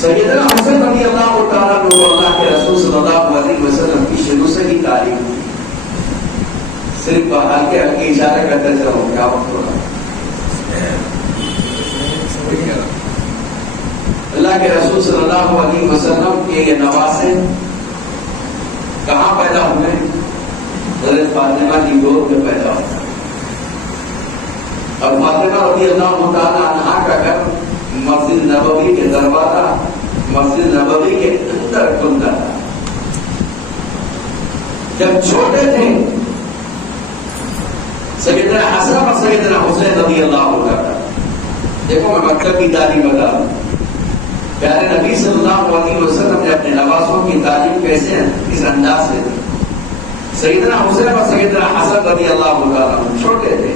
سیدنا حسین رضی اللہ تعالیٰ عنہ اللہ کے رسول صلی اللہ علیہ وسلم کی شروع سے ہی تعلیم، صرف ہلکے ہلکے اشارے کرتے چلو کیا وقت ہو رہا اللہ کے رسول صلی اللہ علیہ وسلم کے یہ نواسے کہاں پیدا ہوئے؟ حضرت فاطمہ کی گود میں پیدا ہوئے، اور فاطمہ رضی اللہ تعالیٰ عنہا کا گھر مسجد نبوی کے دروازہ مسجد نبوی کے اندر کھلتا تھا۔ جب چھوٹے تھے سیدنا حسن اور سیدنا حسین رضی اللہ تعالیٰ، دیکھو میں مکتب کی تعلیم بتا رہا ہوں، پیارے نبی صلی اللہ علیہ وسلم نے اپنے نواسوں کی تعلیم کیسے اس انداز سے دی۔ سیدنا حسین اور سیدنا حسن رضی اللہ تعالیٰ چھوٹے تھے،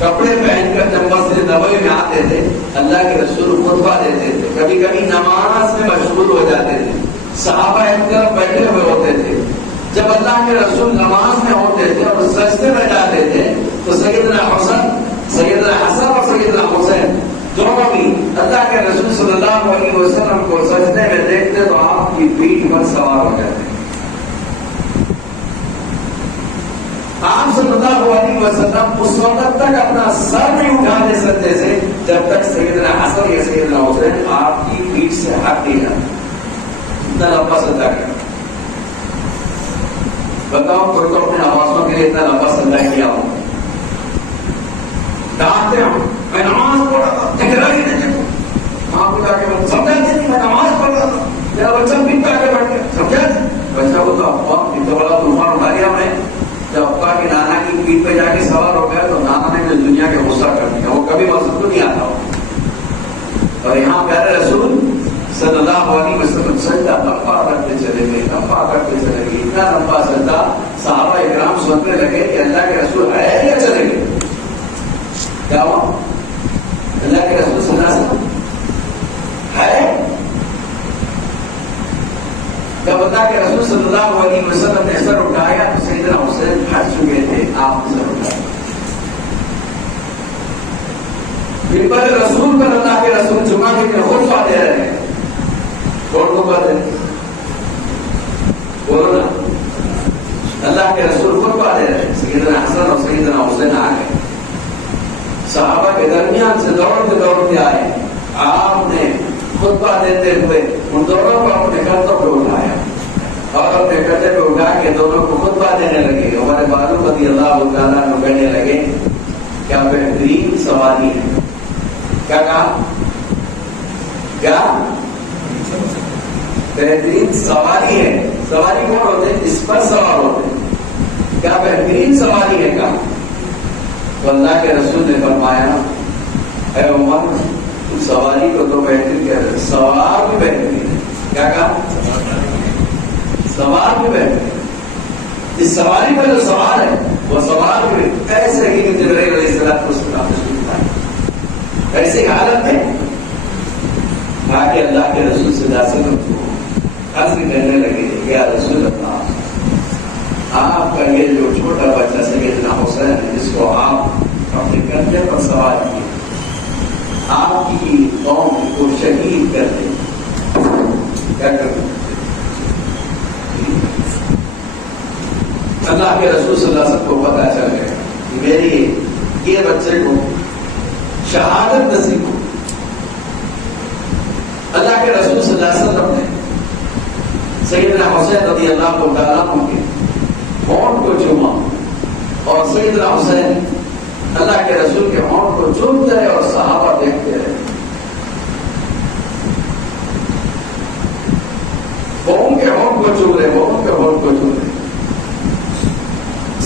کپڑے پہن کر جب مسجد نبوی میں آتے تھے اللہ کے رسول خطبہ دیتے تھے، کبھی کبھی نماز میں مشغول ہو جاتے تھے، صحابہ ایک طرف بیٹھے ہوئے ہوتے تھے۔ جب اللہ کے رسول نماز میں ہوتے تھے اور سجدے میں جاتے تھے تو سیدنا حسن اور سیدنا حسین دونوں بھی اللہ کے رسول صلی اللہ علیہ وسلم کو سجدے میں دیکھتے تو آپ کی پیٹھ پر سوار ہو جاتے۔ آپ صلی اللہ علیہ وسلم اس وقت تک اپنا سر نہیں اٹھانے سکتے تھے جب تک سیدنا حسن یا سیدنا حسین آپ کی پیٹھ سے ہٹ نہیں جاتے۔ اتنا لمبا سجدہ کیا، بتاؤ کوئی تو اپنے نوازوں کے لیے اتنا لمبا سجدہ کیا ہو؟ ڈانٹتے ہوں میں نماز پڑھ رہا تھا، ٹھہرا ہی نہیں دیکھو ماں کو جا کے سمجھاتے نہیں میں نماز پڑھ رہا تھا، میرا بچہ پیٹ پہ آ کے بیٹھ گیا، سمجھا بچہ کو تو ابا اتنا بڑا طوفان اٹھا لیا میں، جب ابا کے نانا کی پیٹ پہ جا کے سوار ہو گیا تو نانا نے جو دنیا کے غصہ کر دیا، وہ کبھی مسجد کو نہیں آتا ہو۔ اور یہاں پیارے رسول صلی اللہ علیہ وسلم سجدہ لمبا کرتے چلے گئے، لمبا کرتے چلے گئے، اتنا لمبا سجدہ صحابہ اکرام سننے لگے کہ اللہ کے رسول ہے یا چلے گئے؟ کیا ہوا؟ اللہ کے رسول صلی اللہ علیہ وسلم ہے؟ جب اللہ کے رسول صلی اللہ علیہ وسلم نے سر اٹھایا تو سیدنا حسین ہٹ چکے تھے، آپ نے سر اٹھایا۔ منبر رسول پر اللہ کے رسول جمعہ کے دن خطبہ دے رہے ہیں، کون خطبہ دے رہے؟ بولو نا، اللہ کے رسول خطبہ دے رہے ہیں، سیدنا حسن اور سیدنا حسین آ گئے، صحابہ کے درمیان سے دوڑتے آئے، آپ نے خطبہ دیتے ہوئے ان دونوں کو اپنے کندھوں پہ اٹھایا اور اپنے کندھے پہ اٹھا کے دونوں کو خطبہ دینے لگے۔ ہمارے فاروق رضی اللہ تعالیٰ عنہ کہنے لگے کیا بہترین سواری ہے، کیا کہا؟ کیا بہترین سواری ہے؟ سواری کون ہوتے ہیں؟ اس پر سوار ہوتے ہیں، کیا بہترین سواری ہے کہا؟ تو اللہ کے رسول نے فرمایا اے عمر سواری کو تو بہترین کہہ رہے، سوار بھی بہترین ہے۔ کیا کہا؟ سوار بھی بہترین، اس سواری پر جو سوار ہے وہ سوار بھی ایسے ہی کہ جبرائیل علیہ السلام کو ایسی حالت ہے تاکہ اللہ کے رسول صلی اللہ علیہ وسلم کو عرض کرنے لگے یا رسول اللہ، آپ کا یہ جو چھوٹا بچہ سیدنا حسین ہے جس کو آپ اپنے کندھے پر سوار کیے، آپ کی قوم کو شہید کر دیں، کیا کریں؟ اللہ کے رسول صلی اللہ علیہ وسلم کو پتہ چل گیا کہ میری یہ بچے کو شہادت نصیب ہو۔ اللہ کے رسول صلی اللہ علیہ وسلم نے سیدنا حسین رضی اللہ تعالیٰ عنہ کے ہونٹ کو چوما اور سیدنا حسین اللہ کے رسول کے ہونٹ کو چومتے رہے اور صحابہ دیکھتے رہے۔ وہ ان کے ہونٹ کو چوم رہے، وہ ان کے ہونٹ کو چوم رہے،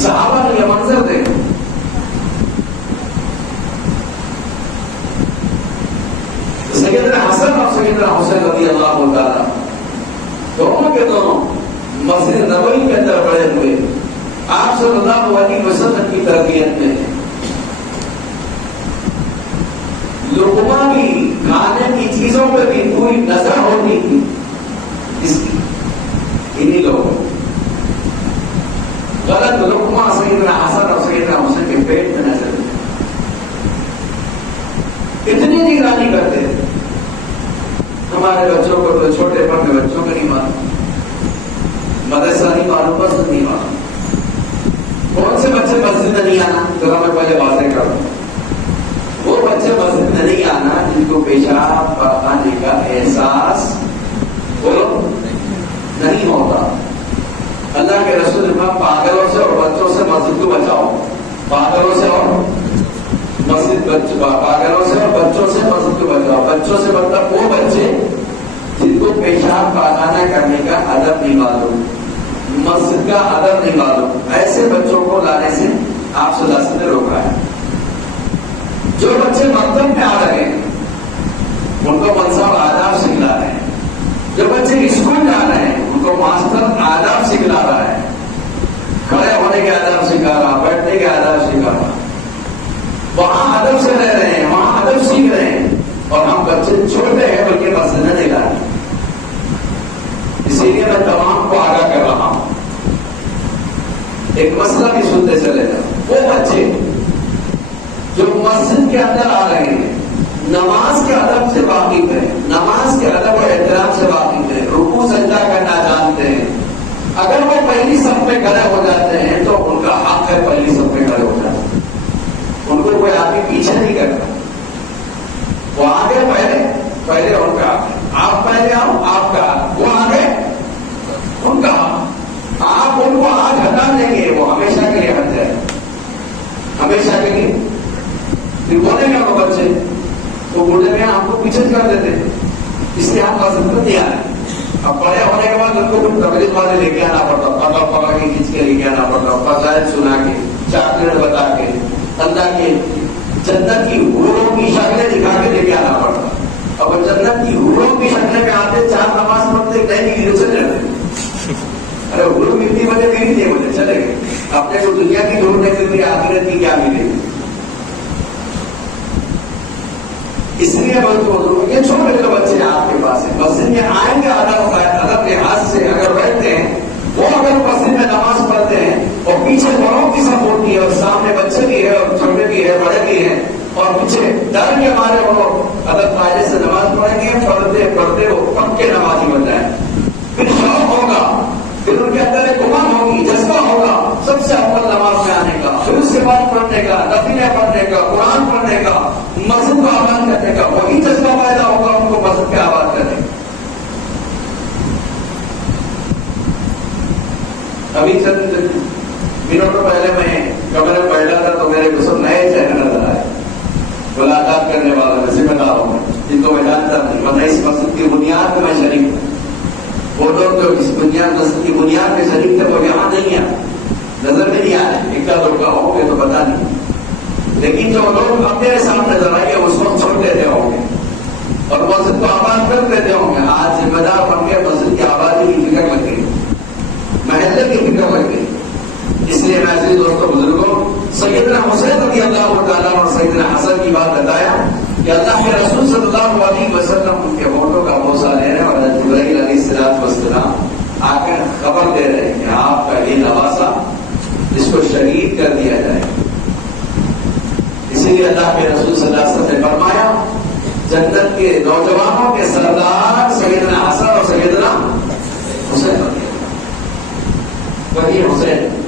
صحابہ نے یہ منظر دیکھا۔ سیدنا حسن اور سیدنا حسین رضی اللہ تعالیٰ دونوں کے دونوں مسجد نبوی کے اندر بڑے ہوئے، آپ صلی اللہ علیہ وسلم کی تربیت میں لقمہ بھی کھانے کی چیزوں پہ بھی پوری نظر ہوتی تھی اس کی، انہی لوگوں غلط لقمہ سیدنا حسن اور سیدنا حسین کے پیٹ میں نظر اتنی نگرانی کرتے تھے۔ ہمارے بچوں کو تو چھوٹے پن میں بچوں کو نہیں معلوم، مدرسہ نہیں معلوم، مسجد نہیں معلوم. کون سے بچے مسجد میں نہیں آنا؟ ذرا میں پہلے واضح کر دوں، وہ بچے مسجد میں نہیں آنا جن کو پیشاب پاخانے کا احساس نہیں ہوتا. اللہ کے رسول نے پاگلوں سے اور بچوں سے مسجد کو بچاؤ، پاگلوں سے اور پاگلوں سے اور بچوں سے مسجد کو بچاؤ. بچوں سے مطلب وہ بچے جن کو پیشاب پاخانہ کرنے کا ادب نہیں معلوم، مسجد کا ادب نہیں معلوم، ایسے بچوں کو لانے سے آپ صلی اللہ علیہ وسلم نے روکا ہے. جو بچے مکتب میں آ رہے ہیں ان کو منصب آداب سکھلا رہے ہیں، جو بچے اسکول جا رہے ہیں ان کو ماسٹر آداب سکھلا رہا ہے، کھڑے ہونے کے آداب سکھا رہا، بیٹھنے کے آداب سکھا رہا. وہاں ادب سے رہ رہے ہیں، وہاں ادب سیکھ رہے ہیں، اور ہم بچے چھوٹے ہیں بلکہ مسجد میں نہیں لا رہے. اسی لیے میں تمام کو آگاہ کر رہا ہوں. ایک مسئلہ بھی سنتے چلے گا، وہ بچے جو مسجد کے اندر آ رہے ہیں نماز کے ادب سے واقف ہے، نماز کے ادب اور احترام سے واقف ہے، رکوع سجدہ کرنا جانتے ہیں. اگر وہ پہلی صف میں کھڑے ہو جاتے ہیں تو ان کا حق ہے پہلی صف میں کھڑے ہو جاتے ہیں، ان کو کوئی آدمی پیچھے نہیں کرتا. وہ آگے پہلے ان کا آپ پہلے آؤ، آپ کا وہ آگے ان کا. آپ ان کو آج ہٹا دیں گے وہ ہمیشہ کے لیے ہٹ جائے، ہمیشہ کے لیے. پھر بولے گا وہ بچے تو بوڑھے میں آپ کو پیچھے کر دیتے، اس لیے آپ مسجد میں نہیں آ رہے. اب بڑے ہونے کے بعد ان کو کچھ تبلیغ والے لے کے آنا پڑتا، پکڑ کے کھینچ کے لے کے آنا پڑتا، فضائل سنا کے، چاکلیٹ بتا کے، اللہ کے جنت کی حوروں کی شکلیں دکھا کے لے کے آنا پڑتا. اب جنت کی حوروں کی شکلیں میں آتے، 4 نماز پڑھتے، کہیں نہیں چلے جاتے. ارے حور ملتی وجہ میری نہیں وجہ چلے گئے. اپنے کو دنیا کی ضرورت نہیں ملی، آخرت کی کیا ملے گی. اس لیے یہ چھوٹے جو بچے آپ کے پاس ہیں مسجد میں آئیں گے ادب لحاظ سے اگر بیٹھتے ہیں، وہ اگر مسجد میں نماز پڑھتے ہیں اور پیچھے بڑوں کی سب ہوتی ہے اور سامنے بچے بھی ہے اور چھوٹے بھی ہے بڑے بھی ہیں اور پیچھے ڈر کے مارے وہ ادب قاعدے سے نماز پڑھیں گے، پڑھتے وہ پکے نمازی بن جائیں. پھر شوق ہوگا، پھر ان کے اندر ایک امنگ ہوگی، جذبہ ہوگا سب سے اول نماز میں آنے کا، پھر اس کے بعد پڑھنے کا، نفلیں پڑھنے کا، قرآن پڑھنے کا، مسجد کو آباد کرنے کا. وہی جذبہ پیدا ہوگا ان کو مسجد کے آباد کرنے کا. ابھی چند منٹوں پہلے میں کمرے میں بیٹھا تھا تو میرے کو سب نئے چہرے نظر آئے، ملاقات کرنے والوں میں ذمہ داروں میں جن کو میں جانتا نہیں، ورنہ اس مسجد کی بنیاد میں شریک ہوں. وہ لوگ جو اس مسجد کی بنیاد میں شریک تھے وہ یہاں نہیں آئے، نظر میں نہیں آئے. ایک کا لوگ کا ہوں گے تو پتا نہیں، لیکن جو لوگ اب میرے سامنے نظر آئے اس وقت چھوڑ دیتے ہوں گے اور مسجد کو آباد کر دیتے ہوں گے. آج ذمہ دار بن کے مسجد کی آبادی کی فکر لگ گئی، محلے کی فکر لگ گئی. اس لیے میں عزیز دوستوں بزرگوں سیدنا حسین رضی اللہ تعالیٰ اور سیدنا حسن کی بات بتایا کہ اللہ کے رسول صلی اللہ علیہ وسلم ان کے ہونٹوں کا بوسہ لے رہے ہیں اور جبرائیل علیہ السلام آ کر خبر دے رہے ہیں کہ آپ کا یہ نواسا اس کو شہید کر دیا جائے. اسی لیے اللہ کے رسول صلی اللہ علیہ وسلم نے فرمایا جنت کے نوجوانوں کے سردار سیدنا حسن اور سیدنا حسین. وہی حسین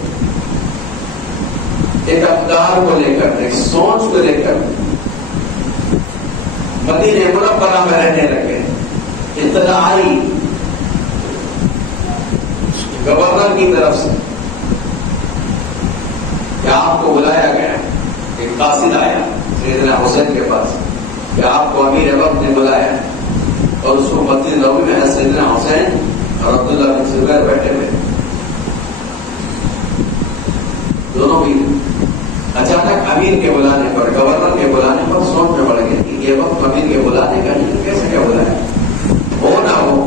ایک اقدار کو لے کر، ایک سوچ کو لے کر مدینہ منورہ میں رہنے لگے. اطلاع آئی گورنر کی طرف سے کہ آپ کو بلایا گیا. ایک قاصد آیا سیدنا حسین کے پاس کہ آپ کو امیر وقت نے بلایا اور اس کو مسجد نبوی میں سیدنا حسین اور عبداللہ بن زبیر بیٹھے ہوئے دونوں بھی. اچانک امیر کے بلانے پر، گورنر کے بلانے پر سوچ میں پڑ گئی کہ یہ وقت امیر کے بلانے کا نہیں، کیسے کیا بلایا. ہو نہ ہو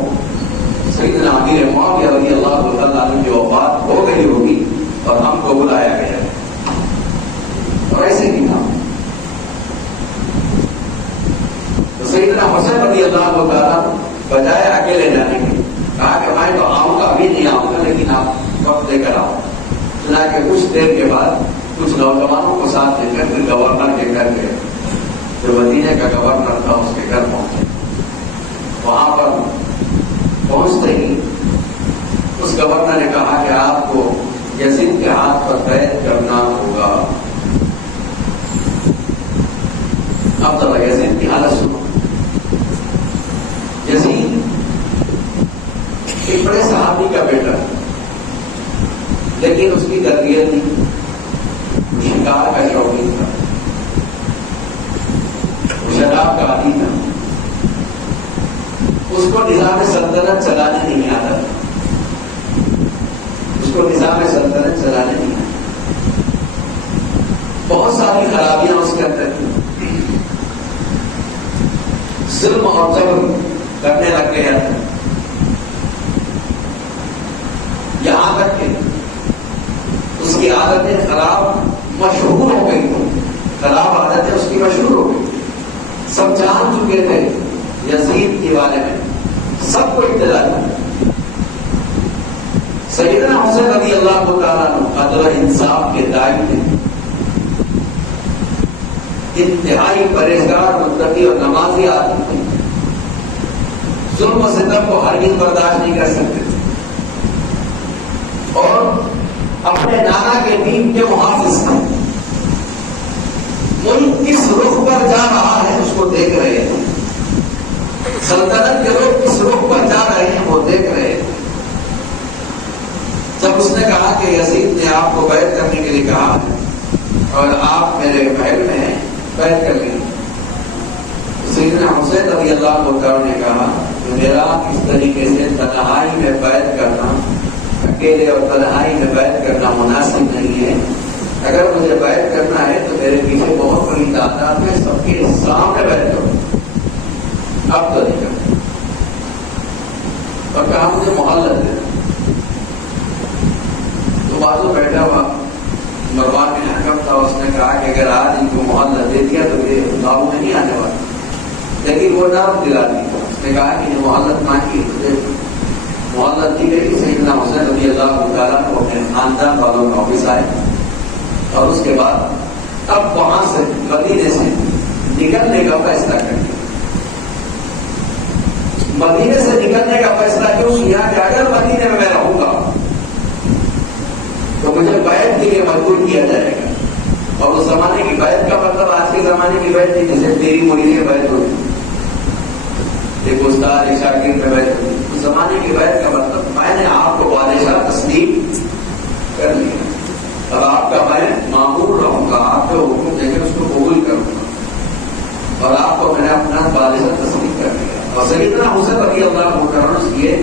سیدنا امیر معاویہ رضی اللہ تعالیٰ عنہ کی وفات ہو گئی ہوگی اور ہم کو بلایا گیا اور ایسے نہیں تھا. تو سیدنا حسین رضی اللہ تعالیٰ بجائے اکیلے جانے کے کہا کہ میں تو آؤں گا، ابھی نہیں آؤں گا لیکن آپ وقت لے کر آؤ. چنانچہ کچھ دیر کے بعد کچھ نوجوانوں کو ساتھ لے کر پھر گورنر کے گھر گئے. جو مدینے کا گورنر تھا اس کے گھر پہنچے. وہاں پر سے ہی اس گورنر نے کہا کہ آپ کو یزید کے ہاتھ پر بیعت کرنا ہوگا. اب ذرا یزید کی حالت سنو. یزید ایک بڑے صحابی کا بیٹا، لیکن اس کی تربیت نہیں، شکار کا شوقین تھا، شراب کا عادی تھا، اس کو نظام سلطنت چلانے نہیں آتا، اس کو نظام سلطنت چلانے نہیں آتا. بہت ساری خرابیاں اس کے اندر تھیں، ظلم اور جبر کرنے لگ گیا تھا، یہاں تک کہ اس کی عادتیں خراب مشہور ہو گئی تھی، خراب عادتیں اس کی مشہور ہو گئی. سب جان چکے تھے یزید کے بارے میں، سب کو اطلاع تھی. سیدنا حسین رضی اللہ تعالیٰ عنہ عدل و انصاف کے داعی تھے، انتہائی پرہیزگار، متقی اور نمازی آدمی تھے، ظلم و ستم کو ہرگز برداشت نہیں کر سکتے تھے، اور اپنے نانا کے دین کے محافظ تھے. ملک کس رخ پر جا رہا ہے اس کو دیکھ رہے ہیں، سلطنت کے لوگ کس رخ پر جا رہے ہیں وہ دیکھ رہے ہیں. جب اس نے کہا کہ یزید نے آپ کو بیعت کرنے کے لیے کہا اور آپ میرے محل میں ہیں، بیعت کر لیں. سیدنا حسین رضی اللہ عنہ نے کہا کہ میرا اس طریقے سے تنہائی میں بیعت کرنا، اکیلے اور تنہائی میں بیعت کرنا مناسب نہیں ہے. اگر مجھے بیعت کرنا ہے تو میرے پیچھے بہت بڑی تعداد میں سب کے سامنے بیعت کروں، اب تو نہیں کرتا. اور کہا مجھے مہلت دے. تو بازو بیٹھا ہوا مروان بن حکم تھا، اس نے کہا کہ اگر آج ان کو مہلت دے دیا تو یہ داؤں میں نہیں آنے والا. لیکن وہ نرم دلا دی. اس نے کہا کہ یہ مہلت مانگی، مجھے مہلت دی گئی. سیدنا حسین رضی اللہ تعالیٰ کو اپنے خاندان والوں کا آفس آئے، اور اس کے بعد اب وہاں سے مدینے سے نکلنے کا فیصلہ کر لیا. مدینے سے نکلنے کا فیصلہ کیوں کیا کہ اگر مدینے میں رہوں گا تو مجھے بیعت کے لیے مجبور کیا جائے گا. اور اس زمانے کی بیعت کا مطلب آج کے زمانے کی بیعت نہیں، جیسے تیری موری کی بیعت ہوئی، ایک استاد ایک شاگرد میں بیعت ہوئی. اس زمانے کی بیعت کا مطلب میں نے آپ کو بادشاہ تسلیم کر لیا، اور آپ کا میں معمول رہوں گا، آپ کو حکم دے کر اس کو قبول کروں گا، اور آپ کو میں نے اپنا بادشاہ تسلیم کر لیا. اور سیدنا حسین رضی اللہ عنہ یہ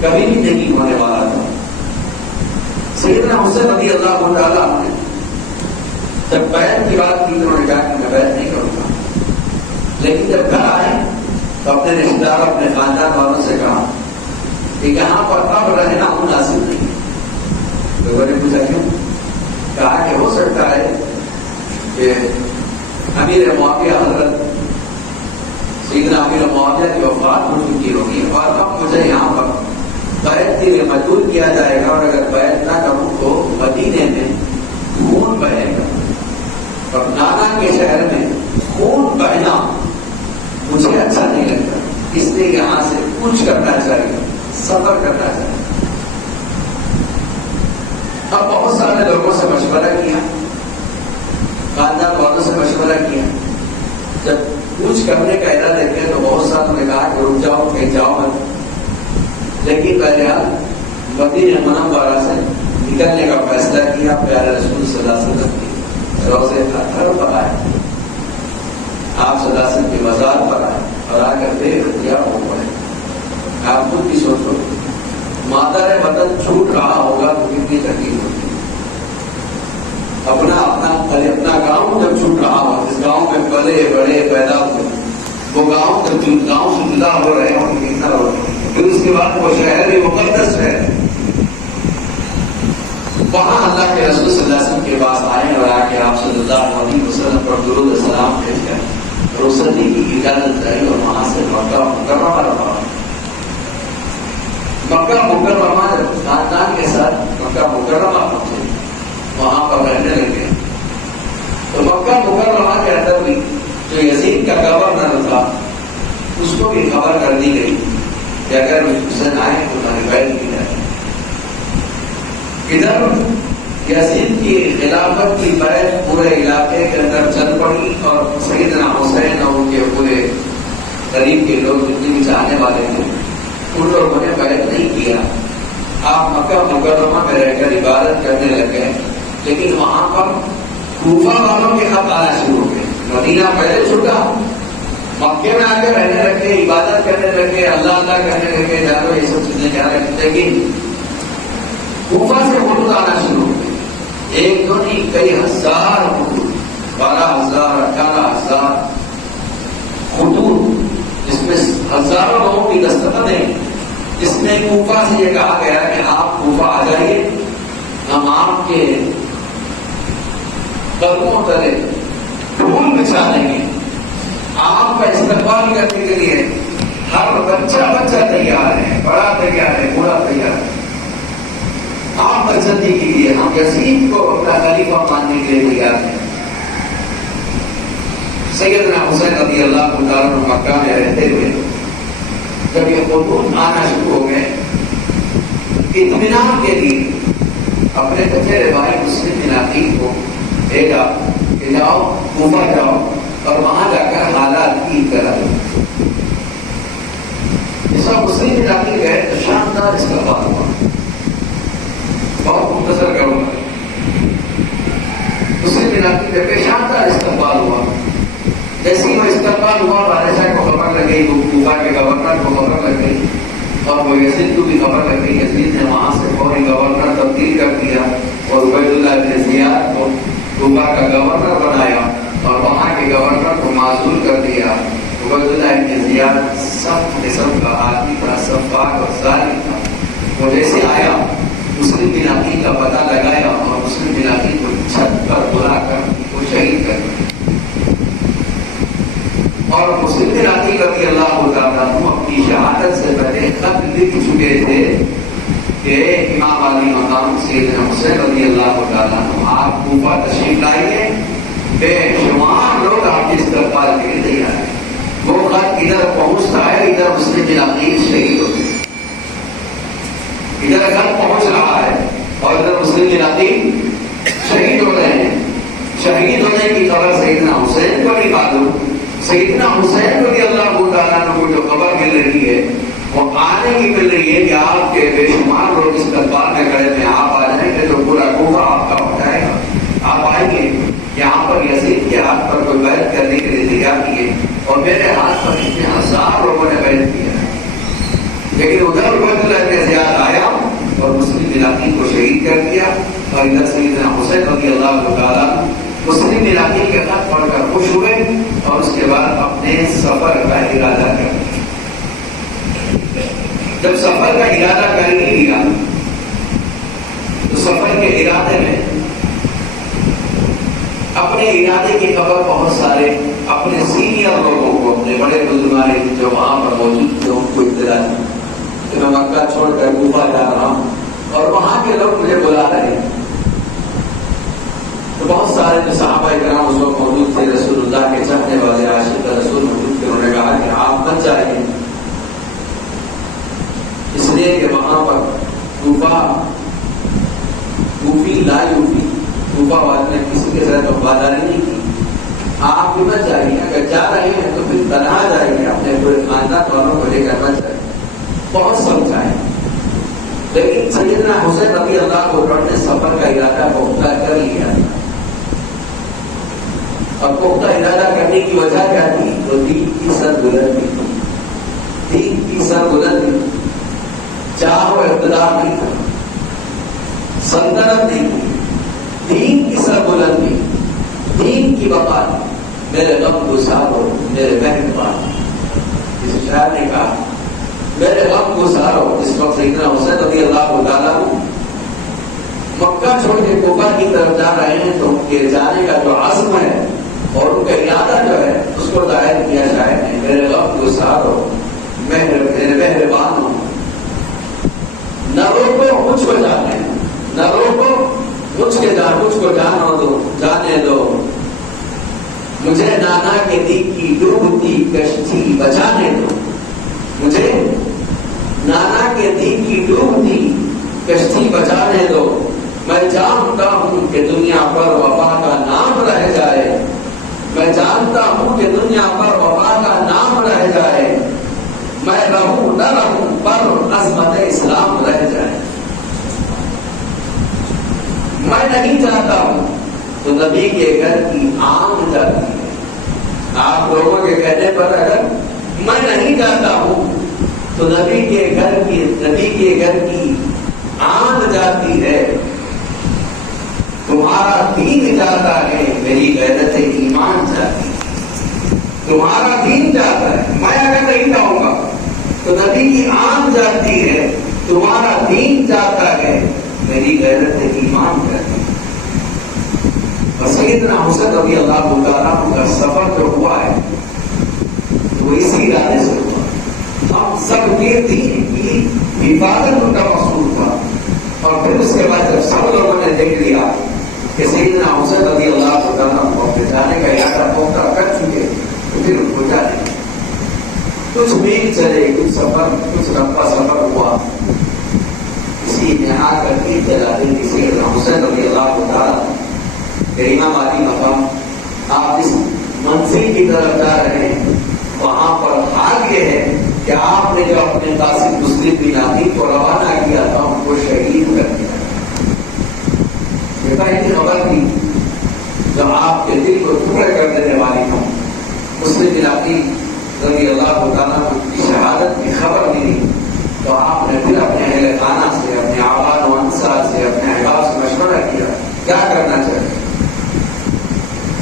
کبھی بھی نہیں ہونے والا تھا. سیدنا حسین رضی اللہ تعالیٰ نے جب بیعت کی بات کی تو انہوں نے کہا کہ میں بیعت نہیں کروں گا. لیکن جب گھر آئے تو اپنے رشتے دار، اپنے خاندان والوں سے کہا کہ یہاں پر اب رہنا مناسب نہیں. لوگوں نے پوچھا کیوں؟ کہا کہ ہو سکتا ہے کہ امیر معاویہ حضرت سیدنا امیر معاویہ کی وفات ہو چکی ہوگی، اور اب مجھے یہاں پر بیعت کے لیے مجبور کیا جائے گا، اور اگر بیعت نہ کروں تو مدینے میں خون بہے گا، اور نانا کے شہر میں خون بہنا مجھے اچھا نہیں لگتا. اس لیے یہاں سے کچھ کرنا چاہیے، سفر کرنا چاہیے. اب بہت سارے لوگوں سے مشورہ کیا، خاندان والوں سے مشورہ کیا. جب کچھ کرنے کا ارادہ کیا تو بہت ساروں نے کہا کہ رک جاؤ، کہیں جاؤ مت. لیکن بہرحال مدینہ منورہ سے نکلنے کا فیصلہ کیا. پیارے رسول صلی اللہ علیہ وسلم کی روضے اطہر پر آئے، آپ صلی اللہ علیہ وسلم کے مزار پر آئے، اور آ کر دیکھ دیا وہ پڑے. آپ خود بھی سوچو، مادر وطن چھوٹ رہا ہوگا تو کتنی تکلیف ہوتی. اپنا گاؤں جب چھوٹ رہا ہو، جس گاؤں میں پلے بڑے پیدا ہوئے، وہ گاؤں جب گاؤں سے جدا ہو رہے ہوں کتنا ہو رہے. پھر اس کے بعد وہ شہر بھی مقدس ہے. وہاں اللہ کے رسول صلی اللہ علیہ وسلم کے پاس آئے اور آ کے آپ صلی اللہ علیہ وسلم پر درود و سلام بھیج کر رخصتی کی اجازت دی، اور وہاں سے مکہ مکرمہ رہا. مکہ مکرمہ جب خاندان کے ساتھ مکہ مکرمہ پہنچے، وہاں پر رہنے لگے. تو مکہ مکرمہ کے اندر بھی جو یزید کا گورنر تھا اس کو بھی خبر کر دی گئی کہ اگر حسین آئے تو تمہاری بیعت کی جائے. ادھر یزید کی خلافت کی بیعت پورے علاقے کے اندر چل پڑی اور سیدنا حسین اور ان کے پورے قریب کے لوگ جتنے بھی چاہنے والے تھے ان لوگوں نے بیعت نہیں کیا. آپ مکہ مکرمہ میں رہ کر عبادت کرنے لگ گئے، لیکن وہاں پر کوفہ والوں کے خط آنا شروع ہو گئے. مدینہ پہلے چھوٹا، مکے میں آ کے رہنے لگے، عبادت کرنے لگے، اللہ اللہ کرنے لگے، جانو یہ سب چیزیں کیا رکھتے. لیکن کوفہ سے خطوط آنا شروع ہو گئے، ایک دو نہیں کئی ہزار خطوط، 12,000 18,000 خطوط، جس میں ہزاروں لوگوں کی دستخط ہیں. اس میں کوفہ سے یہ کہا گیا کہ آپ کوفہ آ جائیے، ہم آپ کے قدموں تلے پھول بچھا دیں گے، آپ کا استقبال کرنے کے لیے ہر بچہ تیار ہے، بڑا تیار ہے، بوڑھا تیار ہے. آپ بچتی کیجیے، ہم یزید کو اپنا خلیفہ ماننے کے لیے تیار ہیں. سیدنا حسین رضی اللہ تعالیٰ عنہ مکہ میں رہتے ہوئے جب یہ خطوط آنا شروع ہو گئے، اطمینان کے لیے اپنے چچیرے بھائی مسلم بن عقیل کو بھیجا کہ جاؤ کوفہ جاؤ اور وہاں جا کر حالات کی اطلاع دو. اس وقت مسلم بن عقیل گئے تو شاندار استقبال ہوا. بہت مختصر کروں گا. مسلم بن عقیل کے شاندار استقبال ہوا. جیسے وہ استقبال ہوا، بادشاہ کو خبر لگ گئی، کوفہ کے گورنر کو خبر لگ گئی اور وہ یزید کو بھی خبر لگ گئی. یزید نے وہاں سے فوری گورنر تبدیل کر دیا اور عبید اللہ بن زیاد کو کوفہ کا گورنر بنایا اور وہاں کے گورنر کو معزول کر دیا. عبید اللہ بن زیاد سخت قسم کا آدمی تھا، سفاک اور ظالم تھا. وہ جیسے آیا مسلم بن عقیل کا پتہ لگایا اور مسلم بن عقیل کو چھت پر بلا کر وہ شہید کر دیا. اور مسلم بن عقیل رضی اللہ تعالیٰ عنہ اپنی شہادت سے پہلے خط لکھ چکے تھے کہ امام علی مقام سیدنا حسین رضی اللہ تعالیٰ عنہ آپ کوفہ تشریف لائیے، بے شمار لوگ آپ کے استقبال کے لیے تیار ہیں. وہ خط ادھر پہنچتا ہے، ادھر مسلم بن عقیل شہید ہو گئے. ادھر خط پہنچ رہا ہے اور ادھر مسلم بن عقیل شہید ہو رہے ہیں. شہید ہونے کی خبر سیدنا حسین کو نہیں معلوم. سیدنا حسین رضی اللہ تعالیٰ عنہ کو جو خبر مل رہی ہے وہ آنے کی مل رہی ہے کہ آپ کے بے شمار لوگ استقبال میں کھڑے ہیں، آپ آ جائیں گے تو پورا کوفہ آپ کا ہو جائے گا. آپ آئیں گے یہاں پر یزید کے ہاتھ پر کوئی بیعت کرنے کے لیے تیار کیے اور میرے ہاتھ پر اتنے ہزار لوگوں نے بیعت کیا ہے. لیکن ادھر عبید اللہ بن زیاد آیا اور مسلم بن عقیل کو شہید کر دیا اور ادھر سیدنا حسین رضی اللہ تعالیٰ مسلم بن عقیل کے خط پڑھ کر خوش ہوئے اور اس کے بعد اپنے سفر کا ارادہ کر لیا. جب سفر کا ارادہ کر ہی لیا تو سفر کے ارادے میں اپنے ارادے کی خبر بہت سارے اپنے سینئر لوگوں کو، اپنے بڑے بزرگان جو وہاں پر موجود تھے ان کو اطلاع دی کہ میں مکہ چھوڑ کر کوفہ جا رہا ہوں اور وہاں کے لوگ مجھے بلا رہے ہیں. تو بہت سارے جو صحابہ کرام اس وقت موجود تھے، رسول اللہ کے چاہنے والے عاشق رسول موجود تھے، انہوں نے کہا کہ آپ مت جائیں، اس لیے کہ وہاں پر کوفی لا یوفی، کوفہ والے نے کسی کے ساتھ وفاداری نہیں کی. آپ بھی مت جائیے، اگر جا رہے ہیں تو پھر تنہا جائیے، اپنے پورے خاندان والوں کو لے کر مت جائیے. بہت سمجھائے لیکن سیدنا حسین رضی اللہ عنہ نے سفر کا ارادہ پختہ کر لیا. اور پختہ ارادہ کرنے کی وجہ کیا تھی؟ تو دین کی سربلندی تھی. دین کی سربلندی، چاہو اقتدار نہیں تھا، سلطنت نہیں تھی، دین کی سربلندی، دین کی بقا. میرے غم گسار ہو میرے مہربان، اس شاعر نے کہا میرے غم گسار ہو. اس وقت سیدنا حسین رضی اللہ تعالیٰ مکہ چھوڑ کے کوفہ کی طرف جا رہے ہیں تو ان کے جانے کا جو عزم ہے اور ان کا ارادہ جو ہے اس کو ظاہر کیا جائے. میرے غم گسار ہو میرے مہربان ہو، نہ روکو مجھ کو جانے، نہ روکو مجھ کو جانے دو، مجھے نانا کے دی کی ڈوبتی کشتی بچانے دو، مجھے کے دین کی ڈوبتی کشتی بچانے دو، میں جانتا ہوں کہ دنیا پر وفا کا نام رہ جائے، میں جانتا ہوں کہ دنیا پر وفا کا نام رہ جائے، میں رہوں نہ رہوں پر عظمت اسلام رہ جائے۔ میں نہیں چاہتا ہوں تو نبی کے گھر کی آن جاتی ہے۔ آپ لوگوں کے کہنے پر اگر میں نہیں جاتا ہوں تو نبی کے گھر کی آن جاتی ہے، تمہارا دین جاتا ہے، میری غیرت ایمان جاتی ہے۔ تمہارا دین جاتا ہے، میں اگر نہیں جاؤں گا تو نبی کی آن جاتی ہے، تمہارا دین جاتا ہے، میری غیرت ایمان جاتی ہے۔ اور سیدنا حسین رضی اللہ تعالیٰ عنہ کا سفر جو ہوا ہے وہ اسی ارادے سے ہوا۔ ہم سب کے دین کی حفاظت کا مقصود تھا، اور پھر اس کے بعد جب سب لوگوں نے دیکھ لیا کہ سیدنا حسین رضی اللہ تعالیٰ عنہ اپنے جانے کا ارادہ پختہ کر چکے، تو پھر ان کو جانے کچھ میل چلے، کچھ لمبا سفر ہوا، اسی میں آ کر کے جلا دی سیدنا حسین رضی اللہ تعالیٰ امام علی مقام۔ آپ اس منزل کی طرف جا رہے ہیں، وہاں پر حال یہ ہے کہ آپ نے جو اپنے قاسم مسلم بن عقیل کو روانہ کیا تھا ان کو شہید کر دیا۔ یہ پہلی خبر تھی جو آپ کے دل کو ٹکڑے کر دینے والی تھا۔ مسلم بن عقیل رضی اللہ تعالیٰ کی شہادت کی خبر ملی تو آپ نے پھر اپنے اہل خانہ سے، اپنے آباد و انصار سے، اپنے احباب سے مشورہ کیا کیا کرنا چاہیے۔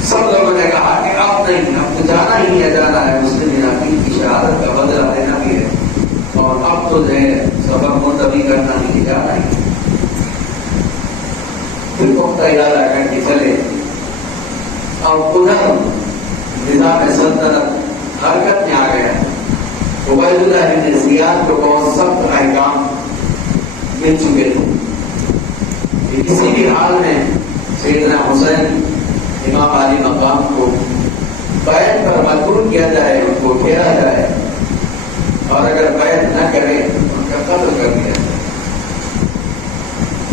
سب لوگوں نے کہا کہ اب نہیں، اب تو جانا ہی ہے، جانا ہے، مسلم بن عقیل کی شہادت کا بدلہ لینا بھی ہے، اور اب تو جو ہے سفر ملتوی کرنا نہیں، جانا ہی۔ پھر پختہ ارادہ کر کے چلے، اور ادھر نظام سلطنت حرکت میں آ گیا۔ عبید اللہ بن زیاد کو بہت سخت احکام مل چکے تھے، کسی بھی حال میں سیدنا حسین امام علی مقام کو بیعت پر مجبور کیا جائے، ان کو گھیرا جائے، اور اگر بیعت نہ کرے ان کا قتل کر دیا جائے۔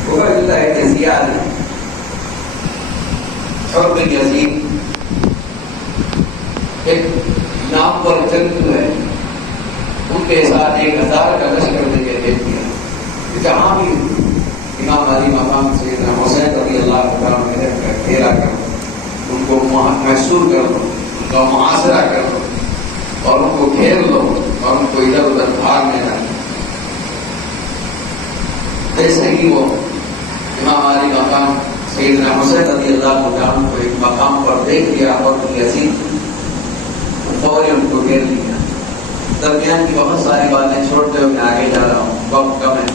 عبید اللہ بن زیاد حر بن یزید ایک نام پر جنگ ہے، ان کے ساتھ 1000 کا لشکر دے کے بھیج دیا، جہاں بھی امام علی مقام سیدنا حسین رضی اللہ عنہ کا گھیرا کر ان کو محصور کر لو، ان کا محاصرہ کر لو، اور ان کو گھیر لو، اور ان کو ادھر ادھر بھاگنے نہ دو۔ جیسے کہ وہ امام علی مقام سیدنا حسین رضی اللہ عنہ کو ایک مقام پر دیکھ لیا اور یزید فوری ان کو گھیر لیا۔ درمیان کی بہت ساری باتیں چھوڑتے ہوئے میں آگے جا رہا ہوں، وقت کم ہے،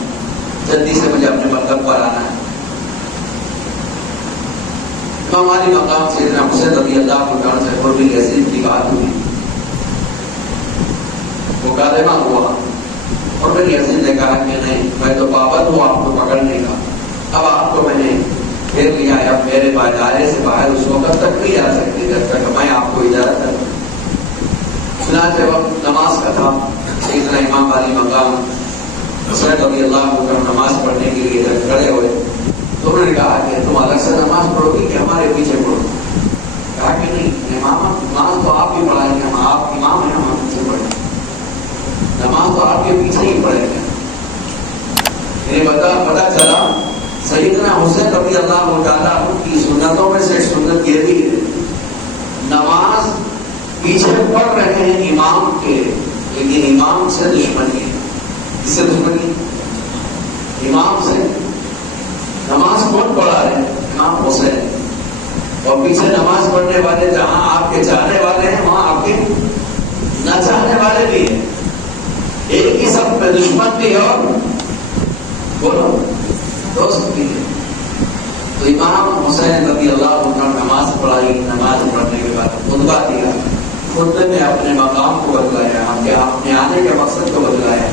جلدی سے مجھے اپنے مطلب پر آنا ہے۔ امام علی مقام سیدنا حسین رضی اللہ عنہ سے حر بن یزید کی بات ہوئی، مکالمہ ہوا، حر بن یزید نے کہا کہ نہیں، میں تو پابند ہوں آپ کو پکڑنے کا، اب آپ کو میں نے گھیر لیا ہے، اب میرے دائرے سے باہر اس وقت تک نہیں جا سکتی جب تک میں آپ کو اجازت دوں۔ چنانچہ وقت نماز کا تھا، سیدنا امام علی مقام حسین رضی اللہ عنہ نماز پڑھنے کے لیے جب کھڑے ہوئے تو انہوں نے کہا کہ تم الگ سے نماز پڑھو گی کہ ہمارے پیچھے پڑھو؟ کہا کہ نہیں، امام نماز تو آپ ہی پڑھائیں گے، ہم آپ امام ہیں، ہم پیچھے پڑھیں گے، نماز تو آپ کے پیچھے ہی پڑھیں گے۔ پتا چلا سیدنا حسین رضی اللہ تعالیٰ عنہ کی سنتوں میں سے ایک سنت یہ بھی ہے، نماز پیچھے پڑھ رہے ہیں امام کے، لیکن امام سے دشمنی ہے۔ کس سے دشمنی؟ امام سے۔ نماز کون پڑھا ہے؟ امام حسین۔ اور پیچھے نماز پڑھنے والے جہاں آپ کے چاہنے والے ہیں وہاں آپ کے نہ چاہنے والے بھی ہیں، ایک ہی سب میں دشمن بھی ہے اور بولو دوست بھی ہے۔ تو امام حسین رضی اللہ عنہ نماز پڑھائی، نماز پڑھنے کے بعد خطبہ دیا، خطبے میں اپنے مقام کو بتلایا، اپنے آنے کے مقصد کو بتلایا،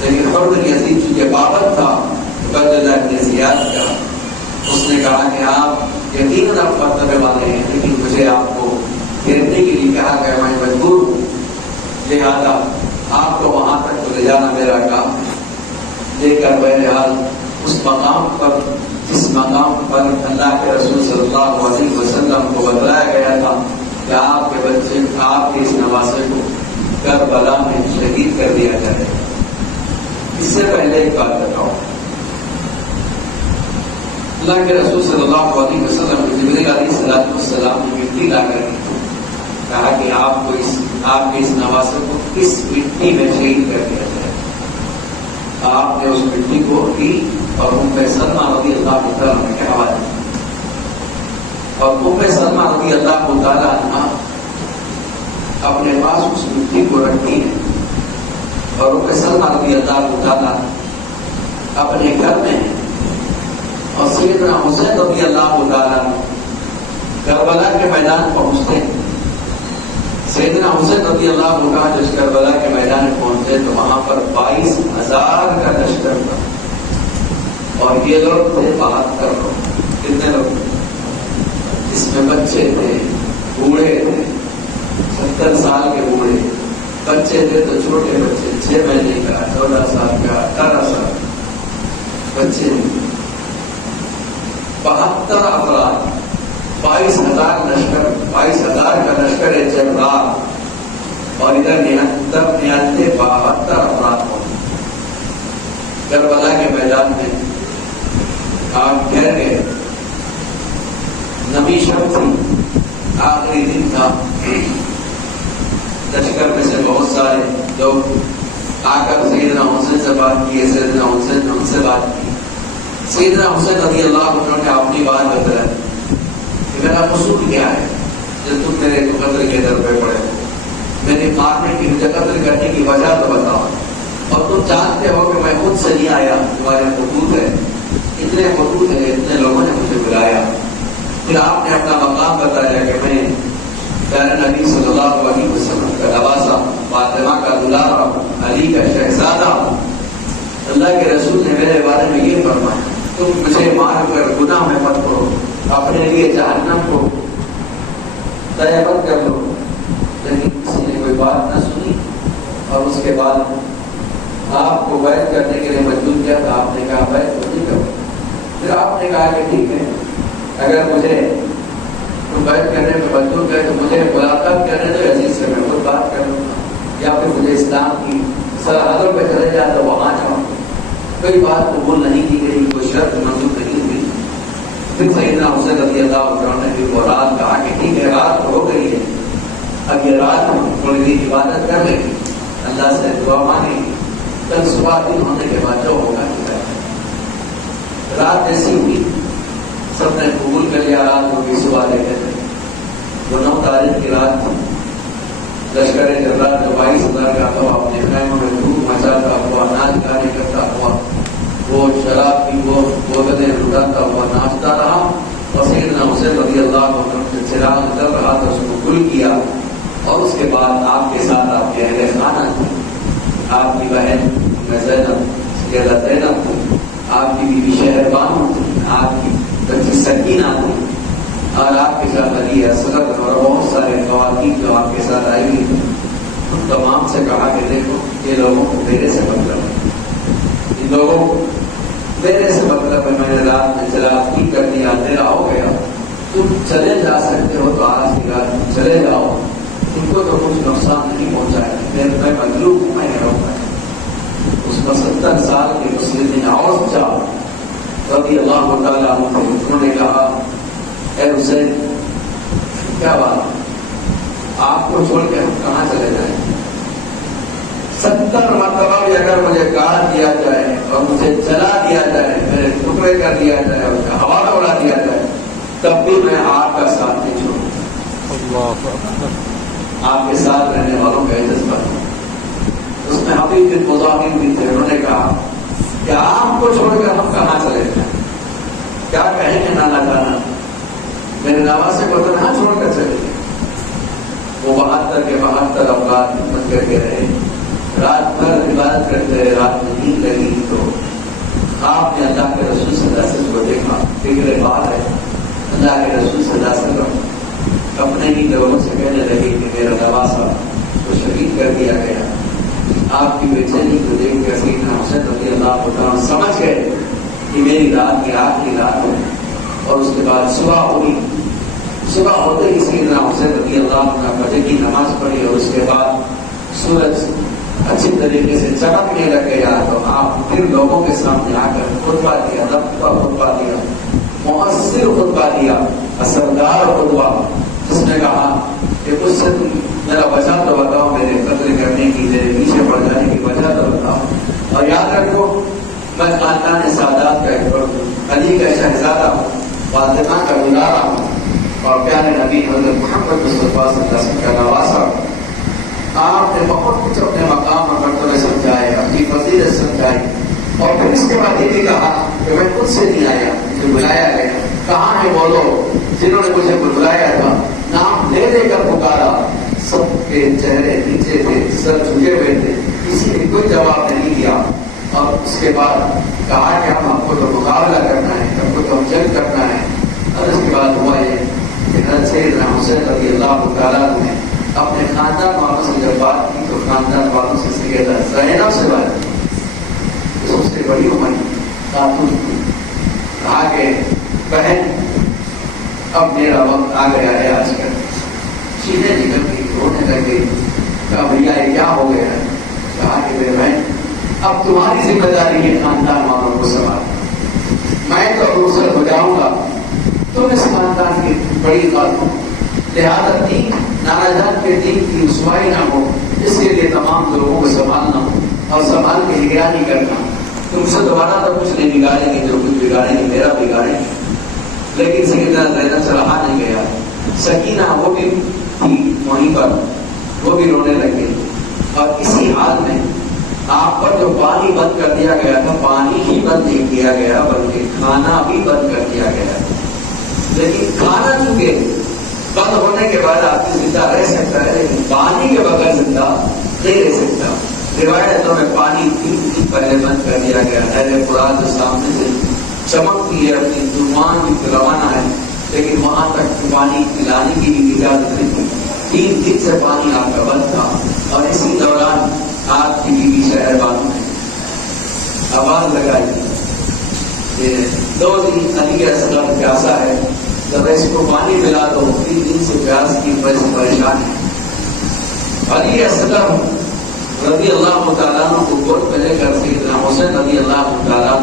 لیکن حر بن یزید چونکہ بابت تھا عبید اللہ بن زیاد کا، اس نے کہا کہ آپ یقیناً آپ مرتبے والے ہیں، لیکن مجھے آپ کو گھیرنے کے لیے کہا گیا، میں مجبور ہوں، لہٰذا آپ کو وہاں تک تو لے جانا میرا کام ہے۔ کر بہرحال اس مقام پر جس مقام پر اللہ کے رسول صلی اللہ علیہ وسلم کو بتلایا گیا تھا کہ آپ کے بچے آپ کے اس نواسے کو کربلا میں شہید کر دیا جائے. اس سے پہلے ایک بات بتاؤ، اللہ کے رسول صلی اللہ علیہ وسلم جبریل علیہ السلام نے مٹی لا کر کہا کہ آپ کے اس نواسے کو اس مٹی میں شہید کر دیا جائے. آپ نے اس مٹی کو لی اور ام سلمہ رضی اللہ عنہ کے حوالے اور ام سلمہ رضی اللہ تعالی عنہ اپنے پاس اس مٹی کو رکھتی ہے اور ام سلمہ رضی اللہ تعالی اپنے گھر میں اور سیدنا حسین رضی اللہ تعالی کربلا کے میدان پہنچتے ہیں. سیدنا حسین رضی اللہ عنہ جس کربلا کے میدان میں پہنچے تو وہاں پر 22,000 کا لشکر تھا اور یہ لوگ تھے 72 لوگ. کتنے لوگ؟ اس میں بچے تھے، بوڑھے تھے، 70 سال کے بوڑھے، بچے تھے تو چھوٹے بچے 6 مہینے کا، 14 سال کا، 18 سال بچے. 72 افراد، 22,000 لشکر، 22,000 کا لشکر ہے جرار اور ادھر 92 افراد ہو. کربلا کے میدان میں آپ ٹھہر گئے. نبی شب تھی، آخری دن تھا. لشکر میں سے بہت سارے لوگ آ کر سیدنا حسین سے بات کی، سیدنا حسین نے ان سے بات کی. سیدنا حسین رضی اللہ عنہ نے اپنی بات بتایا کہ میرا قصور کیا ہے جب تم میرے قتل کے در پہ پڑے ہو. میری مارنے کی، مجھے قتل کرنے کی وجہ تو بتاؤ. اور تم جانتے ہو کہ میں خود سے نہیں آیا، تمہارے خطوط ہے، اتنے خطوط ہے، اتنے لوگوں نے مجھے بلایا. پھر آپ نے اپنا مقام بتایا کہ میں پیارے نبی صلی اللہ علیہ وسلم کا نواسا، فاطمہ کا دلارا، علی کا شہزادہ. اللہ کے رسول نے میرے بارے میں یہ فرمایا تم مجھے مار کر گناہ میں مت کرو، اپنے لیے جہنم کو طے مت کر لو. لیکن کسی نے کوئی بات نہ سنی اور اس کے بعد آپ کو بیعت کرنے کے لیے مجبور کیا تھا. آپ نے کہا بیعت تو نہیں کرو. پھر آپ نے کہا کہ ٹھیک ہے، اگر مجھے بیعت کرنے میں مجبور کرے تو مجھے ملاقات کرنے تو عزیز سے میں خود بات کر لوں گا، یا پھر مجھے اسلام کی سرحدوں پہ چلے جاتا وہاں جاؤں. کوئی بات قبول نہیں کی گئی، کوئی شرط منظور نہیں ہوئی. پھر سیدنا حسین رضی اللہ عنہ نے بھی وہ رات کہا کہ ٹھیک ہے، رات ہو گئی ہے، اب یہ رات ہم تھوڑی دیر عبادت کر لیں گے، اللہ سے دعا مانگیں گے، کل صبح دن ہونے کے بعد جو ہوگا. رات ایسی ہوئی، سب نے قبول کر لیا. رات ہوگی، صبح دیکھے تھے وہ 9 تاریخ کی رات تھی. لشکر جرار جو 22,000 کا تھا اپنے خیموں میں دھوپ مچاتا ہوا، ناچ گانے کرتا ہوا، وہ شراب کی وہ بوتلیں لٹاتا ہوا ناچتا رہا. اور سیدنا حسین رضی اللہ عنہ سے چراغ نکل رہا تھا، اس کو گل کیا. اور اس کے بعد آپ کے ساتھ آپ کے اہل خانہ تھی، آپ کی بہن زینب، سیدہ زینب تھی، آپ کی بیوی شہربانو تھی، آپ کی بچی سکینہ تھی، اور آپ کے ساتھ علی اصغر اور بہت سارے خواتین جو آپ کے ساتھ آئی ہوئی. ان تمام سے کہا کہ دیکھو یہ لوگوں کو میرے سے مطلب ہے، ان لوگوں کو میرے سے مطلب ہے. میں نے رات میں چراغ ٹھیک کر دیا، اندھیرا ہو گیا، تم چلے جا سکتے ہو تو آج کی رات تم چلے جاؤ، تم کو تو کچھ نقصان نہیں پہنچائے. میں مغلوب ہوں، میں رہوں گا. اس میں 70 سال کے مسلم اوس جا رضی اللہ تعالیٰ عنہ انہوں نے کہا اے حسین کیا بات، آپ کو چھوڑ کے ہم کہاں چلے جائیں؟ 70 مرتبہ بھی اگر مجھے کاٹ دیا جائے اور مجھے جلا دیا جائے، میرے ٹکڑے کر دیا جائے اور حوالہ اڑا دیا جائے، تب بھی میں آپ کا ساتھ نہیں چھوڑوں. آپ کے ساتھ رہنے والوں کا جذبہ. اس میں حبیب بن مظاہر بھی تھے. انہوں نے کہا کہ آپ کو چھوڑ کر ہم کہاں چلے جائیں؟ کیا کہیں گے نانا جانا، میرے نواسے کو تنہا چھوڑ کر چلے گئے. وہ 72 کے 72 افراد خدمت کر کے رہے، رات بھر عبادت کرتے رہے. رات میں نیند لگی تو آپ نے اللہ کے رسول صلی اللہ علیہ وسلم کو دیکھا. فکر بات ہے، اللہ کے رسول صلی اللہ علیہ وسلم اپنے ہی لوگوں سے کہنے لگے کہ میرا نواسا کو شہید کر دیا گیا. آپ کی بے چینی کو دیکھ کر سیدنا حسین رضی اللہ عنہ سمجھ گئے کہ میری رات کی آخری رات ہے. اور اس کے بعد صبح ہوئی. صبح ہوتے ہی سیدنا حسین رضی اللہ عنہ فجر کی نماز پڑھی اور اس کے بعد سورج اچھی طریقے سے چمکنے لگ گیا تو آپ پھر لوگوں کے سامنے آ کر خطبہ دیا, لطیفہ خطبہ دیا, مؤثر خطبہ دیا, اثردار خطبہ, جس نے کہا کہ کچھ سے تم میرا وجہ تو بتاؤ, میرے قتل کرنے کی, میرے پیچھے پڑ جانے کی وجہ تو بتاؤ. اور یاد رکھو میں خاندان سادات کا ایک فرد ہوں, علی کا شہزادہ ہوں, فاطمہ کا دلارا ہوں, اور پیارے نبی حضرت محمد مصطفیٰ صلی اللہ علیہ وسلم کا نواسا ہوں. آپ نے بہت کچھ اپنے مقام اور مرتبے سمجھائے, اپنی فضیلت سمجھائی, اور پھر اس کے بعد یہ بھی کہا کہ میں خود سے نہیں آیا, مجھے بلایا گیا. کہاں ہے وہ لوگ جنہوں نے مجھے بلایا تھا؟ نام لے لے کر پکارا, سب کے چہرے نیچے تھے, سر جھکے ہوئے تھے, کسی نے کوئی جواب نہیں دیا. اور اس کے بعد کہا کہ ہم کو تو مقابلہ کرنا ہے, ہم کو تو جنگ کرنا ہے. اور اس کے بعد ہوا یہ کہ حضرت سیدنا حسین رضی اللہ تعالیٰ نے اپنے خاندان والوں سے جب بات کی تو خاندان والوں سے سیدہ زینب سے بات کی, سب سے بڑی عمر خاتون کی. کہا کہ بہن اب میرا وقت آ گیا ہے آج کل. چیزیں نکل گئی, رونے لگ گئی. کہا بھیا یہ کیا ہو گیا ہے؟ کہا کہ میرے بہن اب تمہاری ذمہ داری ہے خاندان والوں کو سنبھالنا. میں تو دوسر ہو جاؤں گا, تم اس خاندان کی بڑی خاتون, لہٰذا دین نانا جان کے دین کی رسوائی نہ ہو, اس کے لیے تمام لوگوں کو سنبھالنا اور سنبھال کے نگرانی کرنا. تم سے دوبارہ تو کچھ نہیں بگاڑیں گے, جو کچھ بگاڑیں گے میرا بگاڑیں گے. لیکن سیدنا زینب سے رہا نہیں گیا. سکینہ وہ بھی تھی وہیں پر, وہ بھی رونے لگ گئی. اور اسی حال میں آپ پر جو پانی بند کر دیا گیا تھا, پانی ہی بند نہیں کیا گیا بلکہ کھانا بھی بند کر دیا گیا. لیکن کھانا چونکہ بند ہونے کے بعد آدمی زندہ رہ سکتا ہے, لیکن پانی کے بغیر زندہ نہیں رہ سکتا. روایتوں میں پانی 3 دن پہلے بند کر دیا گیا. اہل قرآن جو سامنے سے چمکتی ہے, اپنی طوفان کی روانہ ہے, لیکن وہاں تک پانی پلانے کی بھی اجازت نہیں تھی. 3 دن سے پانی آپ کا بند تھا. اور اسی دوران آپ کی بیوی شہر بانو نے آواز لگائی کہ 2 دن علی اصغر پیاسا ہے, جب اس کو پانی ملا دو. 3 دن سے پیاس کی وجہ سے پریشان ہے. علی اصغر رضی اللہ تعالیٰ عنہ کو گود میں لے کر سیدنا حسین رضی اللہ تعالیٰ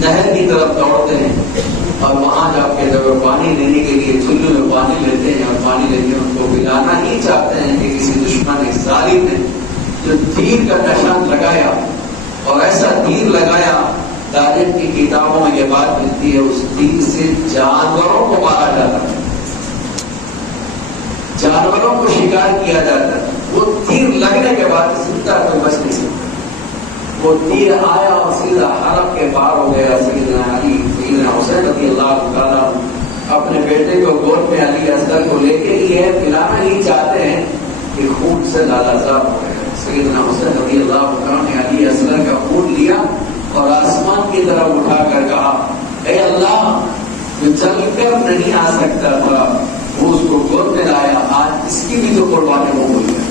نہر کی طرف دوڑتے ہیں, اور وہاں جا کے جب پانی لینے کے لیے چلو میں پانی لیتے ہیں, اور پانی لے کے ان کو پلانا ہی چاہتے ہیں کہ کسی دشمن ظالم نے جو تیر کا نشان لگایا, اور ایسا تیر لگایا, تاریخ کی کتابوں میں یہ بات ملتی ہے اس تیر سے جانوروں کو مارا جاتا ہے, جانوروں کو شکار کیا جاتا ہے. وہ تیر لگنے کے بعد زندہ کوئی بچ نہیں سکتا. وہ تیر آیا اور سیدھا حرم کے پار ہو گیا. سیدنا علی سیدنا حسین رضی اللہ تعالیٰ اپنے بیٹے کو گود میں علی اصغر کو لے کے لیے پلانا ہی چاہتے ہیں کہ خون سے لالازاب ہو گئے. سیدنا حسین رضی اللہ تعالیٰ نے علی اصغر کا خون لیا اور آسمان کی طرف اٹھا کر کہا, اے اللہ جو چل کر نہیں آ سکتا تھا وہ اس کو گود میں لایا, آج اس کی بھی تو قربانی ہو گئی ہے.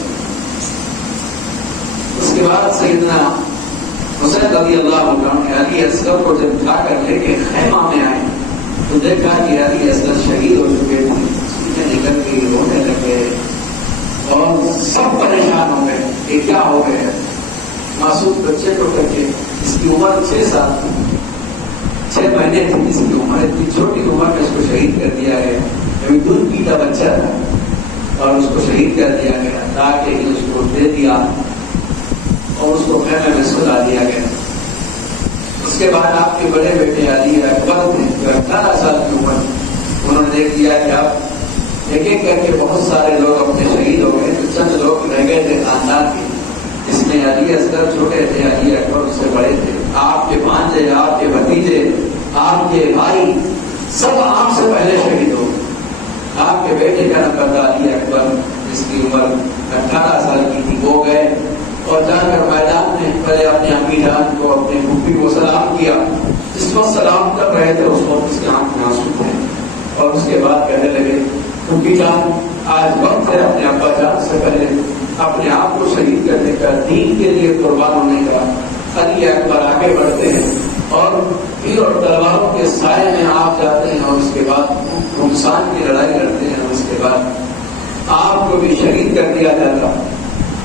اس کے بعد سیدنا حسین رضی اللہ عنہ نے علی اصغر کو جب اٹھا کر لے کے خیمہ میں آئے تو دیکھا کہ علی اصغر شہید ہو چکے تھے. چیزیں نکل گئی, رونے لگے, اور سب پریشان ہو گئے کہ کیا ہو گئے. معصوم بچے کو کر کے, اس کی عمر 6 سال تھی, 6 مہینے تھی اس کی عمر, اتنی چھوٹی عمر میں اس کو شہید کر دیا گیا. ابھی دودھ پیتا بچہ تھا اور اس کو شہید کر دیا گیا. تاکہ اس کو دے دیا اور اس کو خیمے میں سلا دیا گیا. اس کے بعد آپ کے بڑے بیٹے علی اکبر تھے جو 18 سال کی عمر, انہوں نے دیکھ لیا کہ اب ایک ایک کر کے بہت سارے لوگ اپنے شہید ہو گئے, تو چند لوگ رہ گئے تھے خاندان کے, جس میں علی اصغر چھوٹے تھے, علی اکبر اس سے بڑے تھے. آپ کے بھانجے, آپ کے بھتیجے, آپ کے بھائی سب آپ سے پہلے شہید ہو گئے. آپ کے بیٹے کا نام تھا علی اکبر, جس کی عمر 18 سال کی تھی, وہ گئے اور جا کر میدان میں پہلے اپنے امی جان کو, اپنے پھوپھی کو سلام کیا. جس وقت سلام کر رہے تھے اس وقت اس کے آنکھ میں آنسو تھے, اور اس کے بعد کہنے لگے, پھوپھی جان آج وقت ہے اپنے ابا جان سے پہلے اپنے آپ کو شہید کرنے کا، دین کے لیے قربان ہونے کا، علی اکبر آگے بڑھتے ہیں اور تیر اور تلواروں کے سائے میں آپ جاتے ہیں اور اس کے بعد نقصان کی لڑائی لڑتے ہیں اور اس کے بعد آپ کو بھی شہید کر دیا جاتا۔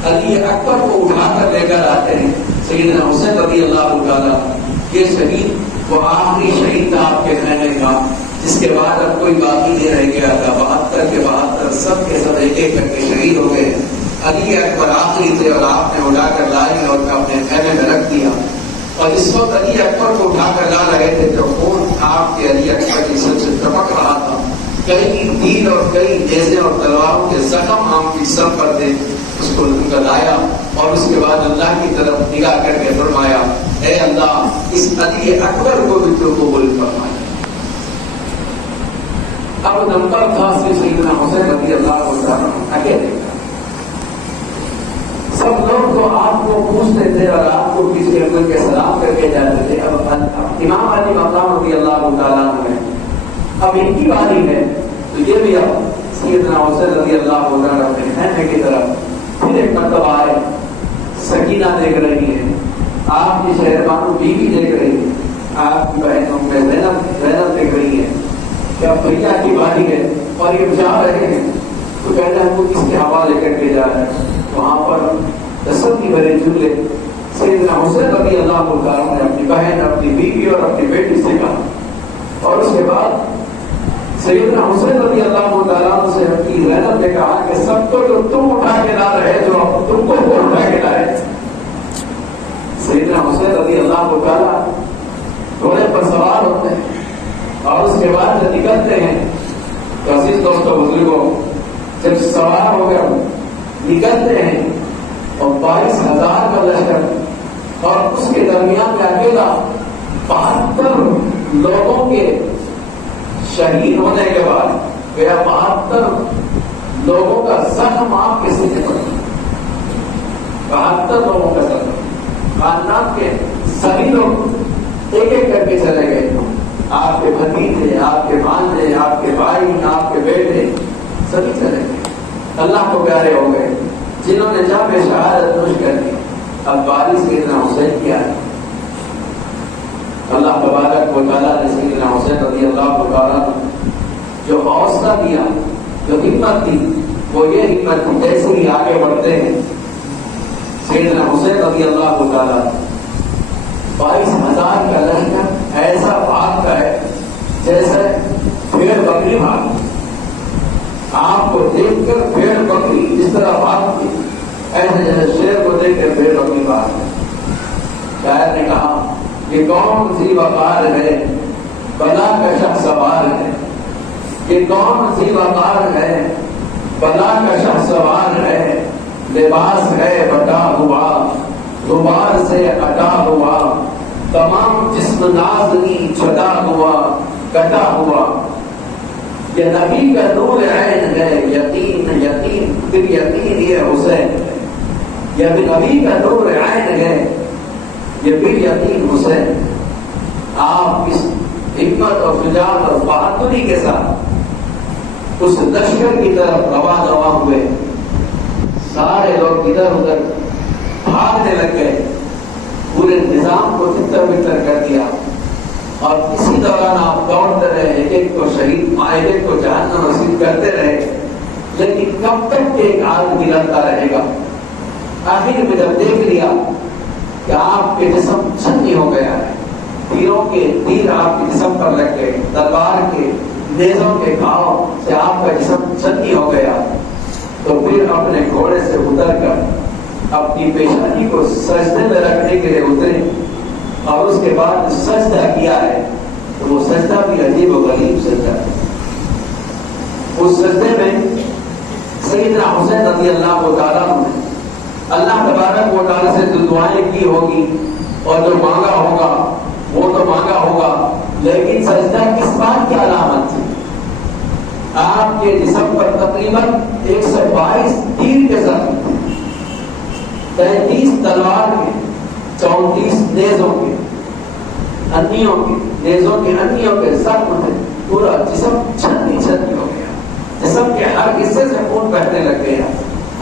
علی اکبر کو اٹھا کر لے کر آتے ہیں سیدنا حسین رضی اللہ تعالیٰ۔ یہ شہید وہ آخری شہید تھا آپ کے خیمے کا، جس کے بعد اب کوئی باقی نہیں رہ گیا تھا۔ 72 کے 72 سب کے سب ایک ایک کر کے شہید ہو گئے۔ علی اکبر آخری تھے اور آپ نے اٹھا کر لائے اور اپنے خیمے میں رکھ دیا۔ اور اس وقت علی اکبر کو اٹھا کر لا رہے تھے تو خون آپ کے علی اکبر کی سب سے ٹپک رہا تھا۔ کئی تیر اور کئی نیزے اور تلواروں کے زخم آپ کی سر پر تھے۔ اس کو لایا اور اس کے بعد اللہ کی طرف نگاہ کر کے فرمایا، اے اللہ اس علی اکبر کو بھی تو قبول فرمایا۔ اب نمبر تھا سیدنا حسین رضی اللہ عنہ اکیلے کا۔ سب لوگ تو آپ کو پوچھتے تھے اور آپ کو کسی عمل کے سلام کر کے جاتے تھے۔ اب امام علی مقام رضی اللہ تعالیٰ عنہ ہے، اب ان کی باری ہے تو یہ بھی اب سیدنا حسین رضی اللہ عنہ اپنے خیمے کی طرف پھر ایک مرتبہ آئے۔ سکینہ دیکھ رہی ہے، آپ کی شہربانو بیوی دیکھ رہی ہے، آپ کی بہنوں میں زینب دیکھ رہی ہے کہ اب بھیا کی باری ہے اور یہ جا رہے ہیں تو کہتے ہیں وہ کس کے حوالے کر کے جا رہے ہیں۔ وہاں پر تسلی بھرے جملے سیدنا حسین رضی اللہ عنہ نے اپنی بہن، اپنی بیوی اور اپنی بیٹی سے کہا، اور اس کے بعد سیدنا حسین رضی اللہ عنہ سے اپنی زینب نے کہا کہ سب کو جو تم اٹھا کے لا رہے جو تم کو اٹھا کے لائے۔ سیدنا حسین رضی اللہ تعالیٰ گھوڑے پر سوار ہوتے ہیں اور اس کے بعد جب نکلتے ہیں تو عزیز دوستوں بزرگوں، جب سوار ہو گئے نکلتے ہیں اور 22,000 کا لشکر اور اس کے درمیان میں اکیلا 72 لوگوں کے شہید ہونے کے بعد گیا 72 لوگوں کا زخم آپ کے سینے پر، 72 لوگوں کا زخم، خاندان کے سبھی لوگ ایک ایک کر کے چلے گئے۔ آپ کے بھتیجے، آپ کے بھانجے، آپ کے بھائی، آپ کے بیٹے سبھی چلے گئے، اللہ کو پیارے ہو گئے جنہوں نے جب شہادت نوش کر دی۔ اب باری سیدنا حسین کیا ہے، اللہ تبارک و تعالیٰ نے سیدنا حسین رضی اللہ تعالیٰ جو حوصلہ دیا، جو ہمت دی، وہ یہ ہمت تھی جیسے ہی آگے بڑھتے ہیں سیدنا حسین رضی اللہ تعالیٰ 22,000 کا لشکر ایسا بھاگتا ہے جیسے بھیڑ بکری بھاگتی۔ آپ کو دیکھ کر بھیڑ بکری جس طرح بھاگتی، ایسے جیسے شیر کو دیکھ کر بھیڑ بکری بھاگتی۔ شاعر نے کہا یہ کون سی وقار ہے بلا کا شخص سوار ہے، یہ کون سی وقار ہے بلا کا شخص سوار ہے، لباس ہے بٹا ہوا غبار سے ہٹا ہوا، تمام جسم نازنی چھٹا ہوا کٹا ہوا، یہ نبی کا نور عین ہے، یقین یقین پھر یقین یہ حسین ہے، یہ نبی کا نور عین ہے، یہ پھر یقین حسین۔ آپ اس حکمت اور شجاعت اور بہادری کے ساتھ اس لشکر کی طرف رواں ہوئے، سارے لوگ ادھر ادھر بھاگنے لگ گئے، پورے نظام کو تتر بتر کر دیا، اور اسی دوران آپ دوڑتے رہے، ایک ایک کو شہید، ایک ایک کو جہنم نصیب کرتے رہے، لیکن کب تک ایک آدمی لڑتا رہے گا؟ آخر میں جب دیکھ لیا کہ آپ کے جسم چھنی ہو گیا ہے، تیروں کے تیر آپ کے جسم پر لگ گئے، تلوار کے نیزوں کے گھاؤ سے آپ کا جسم چھنی ہو گیا، تو پھر اپنے گھوڑے سے اتر کر اپنی پیشانی کو سجدے میں رکھنے کے لیے اترے، اور اس کے بعد سجدہ کیا ہے تو وہ سجدہ بھی عجیب و غریب سجدہ ہے۔ اس سجدے میں سیدنا حسین رضی اللہ تعالیٰ نے اللہ تبارک و تعالیٰ سے جو دعائیں کی ہوگی اور جو مانگا ہوگا وہ تو مانگا ہوگا، لیکن سجدہ کس بات کی علامت تھی؟ آپ کے جسم پر تقریباً 122 تیر کے زخم تھے، 33 تلوار کے، 34 نیزوں کے، انیوں کے، نیزوں کے انیوں کے زخم تھے، پورا جسم چھنی چھنی ہو گیا، جسم کے ہر حصے سے خون بہنے لگ گیا،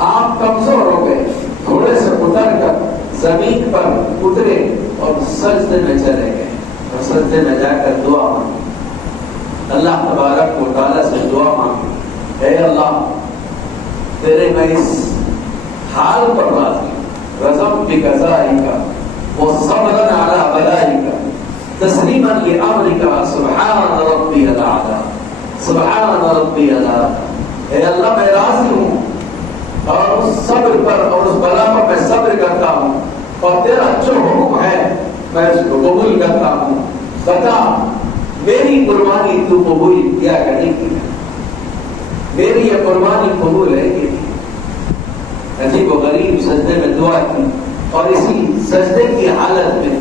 آپ کمزور ہو گئے، گھوڑے سے اتر کر زمین پر اترے اور سجدے میں چلے گئے، اور سجدے میں جا کر دعا مانگی، اللہ تبارک و تعالیٰ سے دعا مانگی، اے اللہ تیرے میں اس حال پر راضی، رضم بقضائک وصبرا علی بلائک تسلیما لامرک سبحان ربی الاعلی، سبحان ربی الاعلی، اے اللہ میں راضی ہوں اور اس صبر پر اور اس بلا پر میں صبر کرتا ہوں، اور تیرا جو حکم ہے میں اس کو قبول کرتا ہوں، بتا میری قربانی تو قبول کیا کرے گی، میری یہ قربانی قبول ہے کہ عجیب و غریب سجدے میں دعا کی، اور اسی سجدے کی حالت میں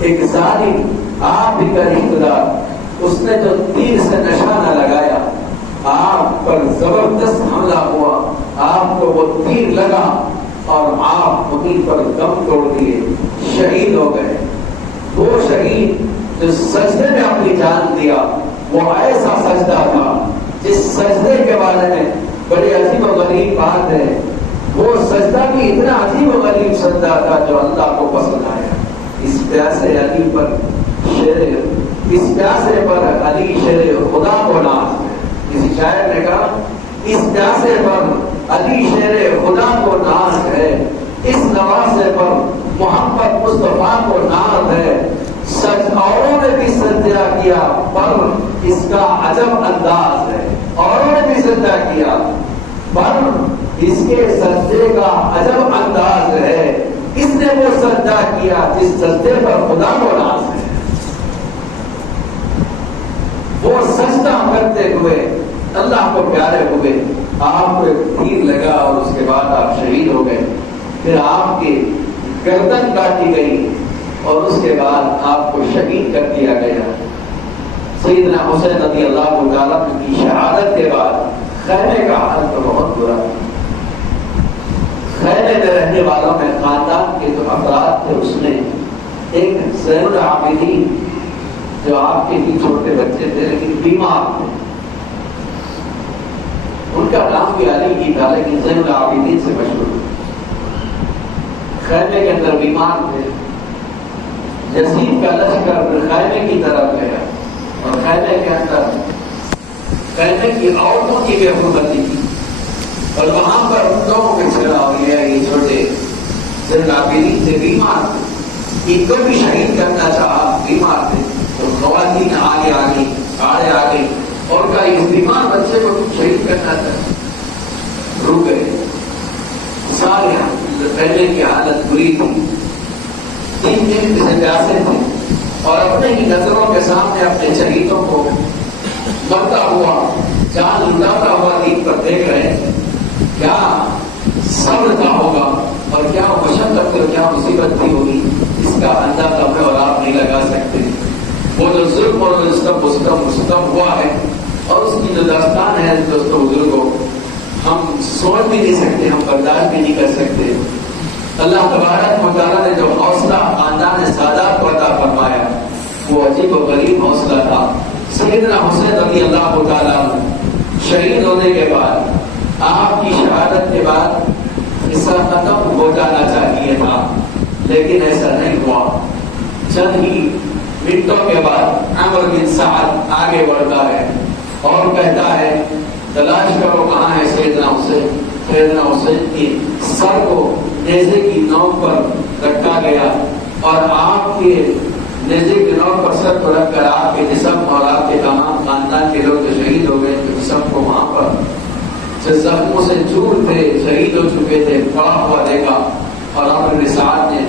ایک ظالم آپ بھی کا اقتدار، اس نے جو تیر سے نشانہ لگایا، آپ پر زبردست حملہ ہوا، آپ کو وہ تیر لگا اور آپ وہیں پر دم توڑ دیے، شہید ہو گئے۔ وہ شہید جو سجدے میں اپنی جان دیا، وہ ایسا سجدہ تھا جس سجدے کے بارے میں بڑی عجیب و غریب بات ہے، وہ سجدہ بھی اتنا عجیب و غریب سجدہ تھا جو اللہ کو پسند آیا۔ اس پیاسے علی پر اس پیاسے پر علی شیر خدا کو ناز ہے۔ کسی شاعر نے کہا اس پیاسے پر علی شیر خدا کو ناز ہے، اس نواسے پر محمد مصطفیٰ کو ناز ہے، اوروں نے بھی سجدہ کیا پر اس کا عجب انداز ہے، اوروں نے بھی سجدہ کیا پر اس کے سجدے کا عجب انداز ہے، اس نے وہ سجدہ کیا جس سجدے پر خدا کو ناز ہے۔ وہ سجدہ کرتے ہوئے اللہ کو پیارے ہوئے، آپ کو ایک تیر لگا اور اس کے بعد آپ شہید ہو گئے، پھر آپ کی گردن کاٹی گئی اور اس کے بعد آپ کو شہید کر دیا گیا۔ سیدنا حسین رضی اللہ تعالیٰ کی شہادت کے بعد خیمے کا حال تو بہت برا تھا۔ خیمے میں رہنے والوں میں خاندان کے جو افراد تھے، اس میں ایک زین العابدین جو آپ کے ہی چھوٹے بچے تھے لیکن بیمار تھے، ان کا نام بھی علی ہی تھا لیکن زین العابدین سے مشہور، خیمے کے اندر بیمار تھے۔ یزید کا لشکر خیمے کی طرف گیا اور خیمے کے اندر خیمے کی عورتوں کی بے حرمتی تھی، اور وہاں پر ان لوگوں کے چھڑا ہو گیا، یہ چھوٹے زین العابدین سے بیمار تھے، ان کو بھی شہید کرنا چاہا، بیمار تھے، تو خواتین آگے آ گئی اور کہا اس بیمار بچے کو شہید کرنا چاہتا، رک گئے۔ سارے پہلے کی حالت بری تھی، تین دن سے پیاسے تھے اور اپنے ہی نظروں کے سامنے اپنے شہیدوں کو مرتا ہوا، جان لٹاتا ہوا دین پر دیکھ رہے، کیا صبر تھا ہوگا اور کیا مشقت اور کیا مصیبت تھی ہوگی، اس کا اندازہ میں اور آپ نہیں لگا سکتے۔ وہ جو ظلم اور ستم ہوا ہے اور اس کی جو داستان ہے دوستوں بزرگوں، ہم سوچ بھی نہیں سکتے، ہم برداشت بھی نہیں کر سکتے۔ اللہ تبارک و تعالیٰ نے جو حوصلہ خاندان سادات کو عطا فرمایا، وہ عجیب و غریب حوصلہ تھا۔ سیدنا حسین رضی اللہ تعالیٰ شہید ہونے کے بعد، آپ کی شہادت کے بعد قصہ ختم ہو جانا چاہیے تھا، لیکن ایسا نہیں ہوا۔ چند ہی منٹوں کے بعد عمر بن سعد آگے بڑھتا ہے اور کہتا ہے تلاش کرو کہاں ہے سیدنا حسین۔ سیدنا حسین کی سر کو نیزے کی نوک پر رکھا گیا اور آپ کے نیزے کی نوک پر سر کو رکھ کر آپ کے جسم اور آپ کے تمام خاندان کے لوگ جو شہید ہو گئے تو جسم کو وہاں پر جو زخموں سے چور تھے، شہید ہو چکے تھے، پڑا ہوا دیکھا، اور عمر بن سعد نے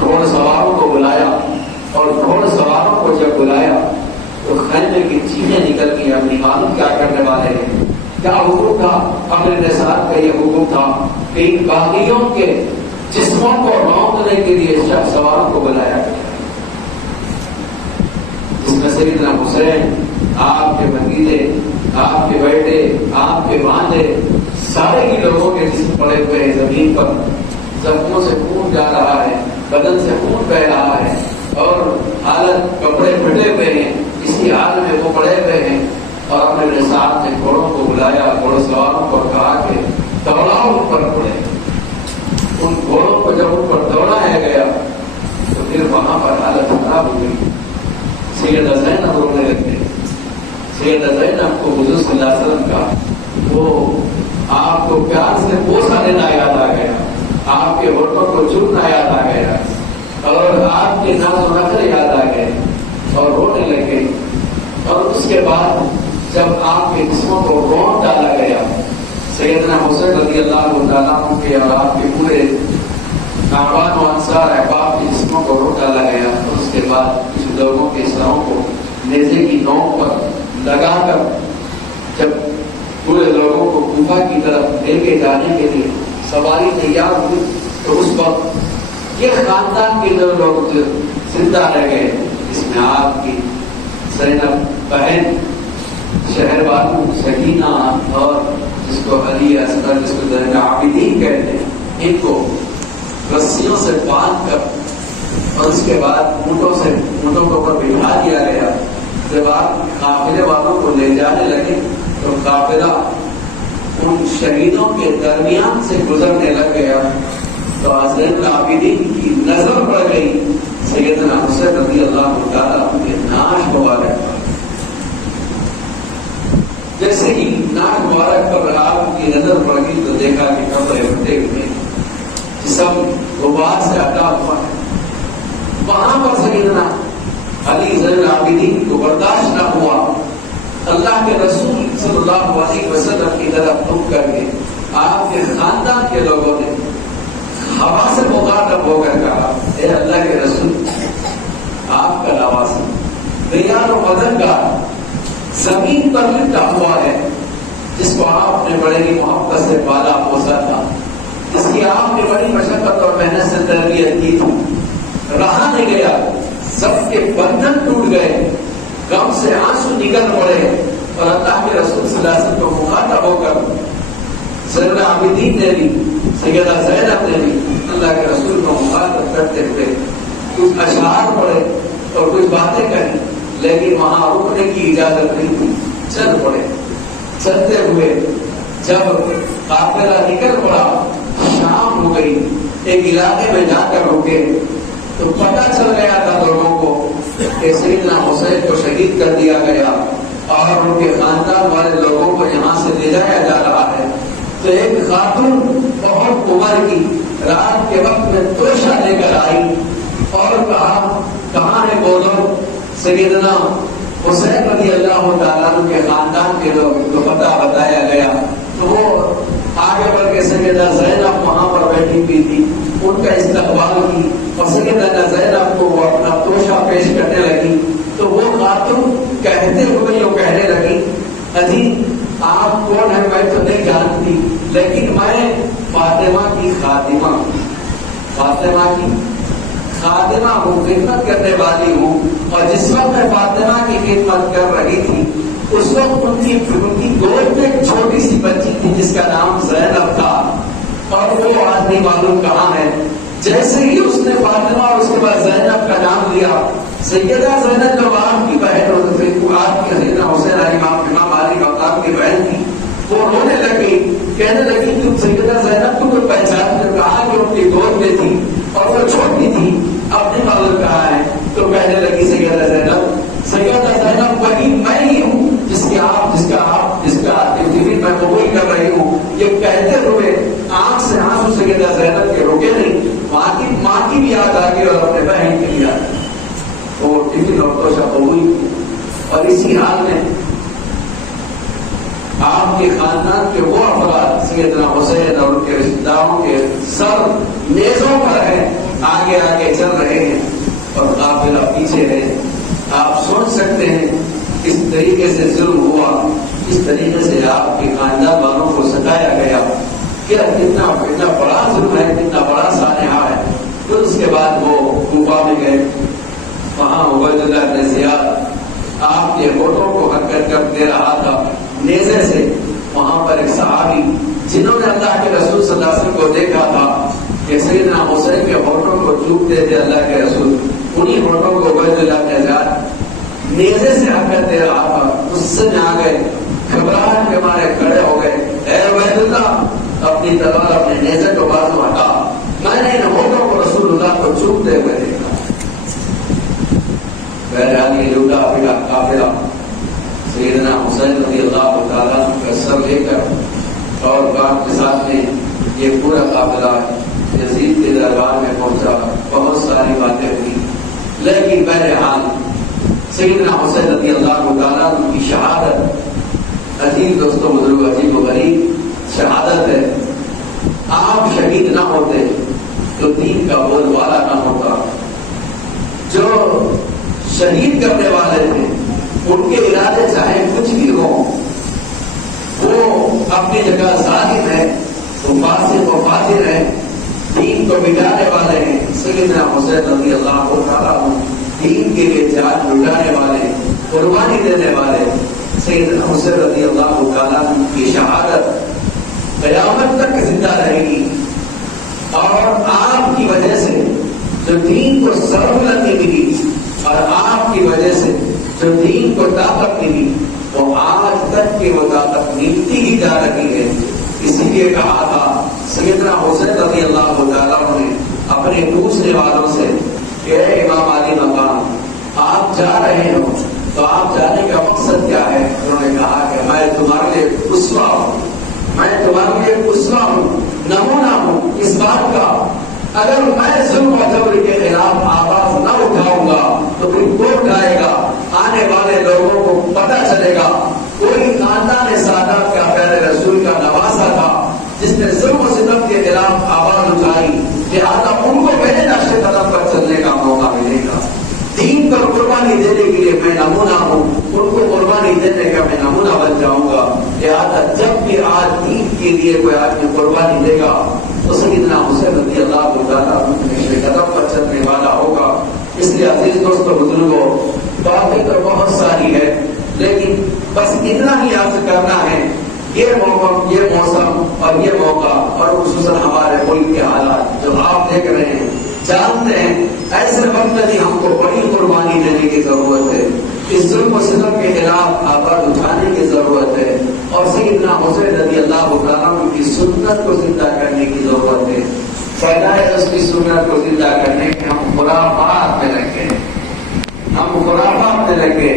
گھوڑ سواروں کو بلایا، اور گھوڑ سواروں کو جب بلایا تو خیمے کی چیخیں نکل گئی، اپنی معلوم کیا کرنے والے ہیں، کیا حکم تھا؟ عمر بن سعد کا یہ حکم تھا کہ ان باغیوں کے جسموں کو روندنے کے لیے سواروں کو بلایا گیا، جس میں سیدنا حسین، آپ کے بھتیجے، آپ کے بیٹے، آپ کے بھانجے، سارے ہی لوگوں کے جسم پڑے ہوئے ہیں زمین پر، زخموں سے خون جا رہا ہے، بدن سے خون بہ رہا ہے اور حالت کپڑے پھٹے ہوئے ہیں، اسی حال میں وہ پڑے ہوئے ہیں۔ اور عمر بن سعد نے گھوڑوں کو بلایا، گھوڑ سواروں کو کہا کہ دوڑاؤ پر پڑے. ان گھوڑوں کو جب ان پر دوڑایا گیا تو پھر وہاں پر حالت خراب ہو گئی. سیدہ زینب رونے لگے. سیدہ زینب کو حضور صلی اللہ علیہ وسلم کا وہ آپ کو پیار سے بوسہ لینا یاد آ گیا, آپ کے ہونٹوں کو چومنا یاد آ گیا, اور آپ کے ناز و نخرے یاد آ گئے اور رونے لگے. اور اس کے بعد جب آپ کے جسموں کو رون ڈالا گیا, سیدنا حسین رضی اللہ تعالیٰ عنہ کے اور آپ کے پورے اعوان و انصار احباب کے جسموں کو رون ڈالا گیا, اور اس کے بعد کچھ لوگوں کے سروں کو نیزے کی نوک پر لگا کر جب پورے لوگوں کو کوفہ کی طرف لے کے جانے کے لیے سواری تیار ہوئی, تو اس وقت یہ خاندان کے جو لوگ زندہ رہ گئے, اس میں آپ کی زینب بہن, شہر والوں سکینہ, اور جس کو علی اصغر, جس کو زین العابدین کہتے ہیں, ان کو رسیوں سے باندھ کر اور اس کے بعد اونٹوں کو اوپر بٹھا دیا گیا. جب آپ قافلے والوں کو لے جانے لگے تو قافلہ ان شہیدوں کے درمیان سے گزرنے لگ گیا, تو زین العابدین کی نظر پڑ گئی سیدنا حسین رضی اللہ تعالیٰ عنہ کے ناش مبارک پر. جیسے ہی ناش مبارک پر آپ کی نظر پڑ گئی تو دیکھا کہ کپڑے پھٹے ہوئے, جسم غبار سے ہٹا ہوا ہے. وہاں پر سیدنا علی زین العابدین کو برداشت نہ ہوا, اللہ کے رسول صلی اللہ علیہ وسلم کی طرف رخ کر کے آپ کے خاندان کے لوگوں نے ہوا سے مخاطب ہو کر کہا, اے اللہ کے رسول, آپ کا نواسا دیار و بدن کا زمین پر لٹا ہوا ہے, جس کو آپ نے بڑے ہی محبت سے پالا پوسا تھا, جس کی آپ نے بڑی مشقت اور محنت سے تربیت کی تھی, رہا نہیں گیا, سب کے بندھن ٹوٹ گئے, غم سے آنسو نکل پڑے, اور اللہ کے رسول صلی اللہ علیہ وسلم کو مخاطب ہو کر زین العابدین نے بھی, سیدہ زینب نے بھی اللہ کے رسول کو مخاطب کرتے ہوئے کچھ اشعار پڑھے اور کچھ باتیں کہیں, لیکن وہاں رکنے کی اجازت نہیں تھی. چل پڑے. چلتے ہوئے جب قافلہ نکل پڑا, شام ہو گئی, ایک علاقے میں جا کر رکے تو پتہ چل گیا تھا لوگوں کو کہ سیدنا حسین کو شہید کر دیا گیا اور ان کے خاندان والے لوگوں کو یہاں سے لے جایا جا رہا ہے. تو ایک خاتون بہت عمر کی رات کے وقت میں توشہ لے کر آئی اور کہا, کہاں ہے وہ لوگ؟ سیدنا حسین رضی اللہ تعالیٰ عنہ کے خاندان کے لوگ کو پتہ بتایا گیا. تو وہ آگے بڑھ کے سیدہ زینب وہاں پر بیٹھی ہوئی تھی, ان کا استقبال کی, اور سیدہ زینب کو وہ اپنا توشہ پیش کرنے لگی. تو وہ خاتون کہتے ہوئے جو کہنے لگی, اجی آپ کون ہے میں تو نہیں جانتی, لیکن میں فاطمہ کی خادمہ ہوں, فاطمہ کی خادمہ ہوں, خدمت کرنے والی ہوں. اور جس وقت میں فاطمہ کی خدمت کر رہی تھی اس وقت ان کی گود میں ایک چھوٹی سی بچی تھی جس کا نام زینب تھا, اور وہ آدمی معلوم کہاں ہے. جیسے ہی اس نے فاطمہ اور اس کے بعد زینب کا نام لیا, سیدہ زینب جو آپ کی بہن ہوتی, آپ کی سیدنا حسین علی امام علی آپ کی بہن تھی, وہ رونے لگی, کہنے لگی تم سیدہ زینب کو پہچان کر کہا کہ ان کی گود میں تھی اور وہ چھوٹی تھی, اپنے معلوم کہا ہے. تو کہنے لگی سیدہ زینب وہی میں ہی ہوں جس کا میں قبول کر رہی ہوں. یہ کہتے ہوئے آنکھ سے آنسو سیدہ زینب کے رکے نہیں, ماں کی بھی یاد آ گئی اور اپنے بہن کی بھی یاد. وہ ٹفن اور توشہ قبول کی, اور اسی حال میں آپ کے خاندان کے وہ افراد سیدنا حسین اور ان کے رشتہ داروں کے سر نیزوں پر ہیں, آگے آگے چل رہے ہیں اور قافلہ پیچھے ہے. آپ سوچ سکتے ہیں کس طریقے سے ظلم ہوا, کس طریقے سے آپ کے خاندان والوں کو ستایا گیا, کیا کتنا بڑا ظلم ہے, کتنا بڑا سانحہ ہے. پھر اس کے بعد وہ کوفہ میں گئے, وہاں عبید اللہ بن زیاد آپ کے ہونٹوں کو حرکت کر دے رہا تھا نیزے سے. وہاں پر ایک صحابی جنہوں نے اللہ کے رسول صلی اللہ علیہ وسلم کو دیکھا تھا کہ سیدنا حسین کے ہونٹوں کو چومتے تھے اللہ کے رسول, انہی ہونٹوں کو عبید اللہ بن زیاد نیزے سے حرکت دے رہا تھا. غصے میں آ گئے, گھبراہٹ کے مارے کھڑے ہو گئے, اے عبید اللہ, اپنی اپنی تلوار اپنے نیزے کو بازو ہٹا، میں نے ان ہونٹوں کو رسول اللہ کو چومتے ہوئے دیکھا۔ بہرحال یہ لوٹا پھٹا کافرہ سیدنا حسین رضی اللہ تعالیٰ کا سر لے کر اور کام کے ساتھ میں یہ پورا قافلہ یزید کے دربار میں پہنچا۔ بہت ساری باتیں ہوئی، لیکن بہرحال سیدنا حسین رضی اللہ تعالیٰ کی شہادت عجیب دوستوں بزرگ، عجیب و غریب شہادت ہے۔ آپ شہید نہ ہوتے تو دین کا بول والا نہ ہوتا۔ جو شہید کرنے والے تھے ان کے ارادے چاہے کچھ بھی ہو، وہ اپنی جگہ ظالم ہے، وہ فاسق و فاجر ہے، دین کو مٹانے والے ہیں۔ سیدنا حسین رضی اللہ تعالیٰ دین کے لیے جان لٹانے والے، قربانی دینے والے سیدنا حسین رضی اللہ تعالیٰ کی شہادت قیامت تک زندہ رہے گی، اور آپ کی وجہ سے جو دین کو سہولت ملی اور آپ کی وجہ سے جو دین کو طاقت ملی، وہ آج تک کی وہ طاقت ملتی ہی جا رہی ہے۔ اسی لیے کہا تھا سیدنا حسین رضی اللہ تعالیٰ نے اپنے پوچھنے والوں سے کہ اے امام علی مقام، آپ جا رہے ہو تو آپ جانے کا مقصد کیا ہے؟ انہوں نے کہا کہ میں تمہارے لیے اسوہ ہوں، میں تمہارے لیے اسوہ ہوں، نمونہ ہوں اس بات کا، اگر میں ظلم و جبر کے خلاف آواز نہ اٹھاؤں گا تو پھر کون اٹھائے گا؟ آنے والے لوگوں کو پتہ چلے گا کوئی خاندان سادات کا پیارے رسول کا نواسا تھا جس نے ظلم و ستم کے خلاف آواز اٹھائی، لہٰذا ان کو میرے نقش قدم پر چلنے کا موقع ملے گا۔ دین پر قربانی دینے کے لیے میں نمونہ ہوں، ان کو قربانی دینے کا میں نمونہ بن جاؤں گا، لہٰذا جب بھی آج دین کے لیے کوئی آدمی قربانی دے گا تو سیدنا حسین رضی اللہ تعالیٰ کے قدم پر چلنے والا ہوگا۔ اس لیے عزیز دوستوں بزرگوں، باتیں تو بہت ساری ہے، لیکن بس اتنا ہی آپ سے کرنا ہے، یہ موقع، یہ موسم اور یہ موقع، اور خصوصاً ہمارے ملک کے حالات جو آپ دیکھ رہے ہیں، جانتے ہیں ایسے وقت میں ہم کو بڑی قربانی دینے کی ضرورت ہے، اس ظلم و ستم کے خلاف آواز اٹھانے کی ضرورت ہے، اور سیدنا حسین رضی اللہ تعالیٰ کی سنت کو زندہ کرنے کی ضرورت ہے۔ فائدہ ہے اس کی سنت کو زندہ کرنے کے ہم خرافات میں لگے، ہم خرافات میں لگے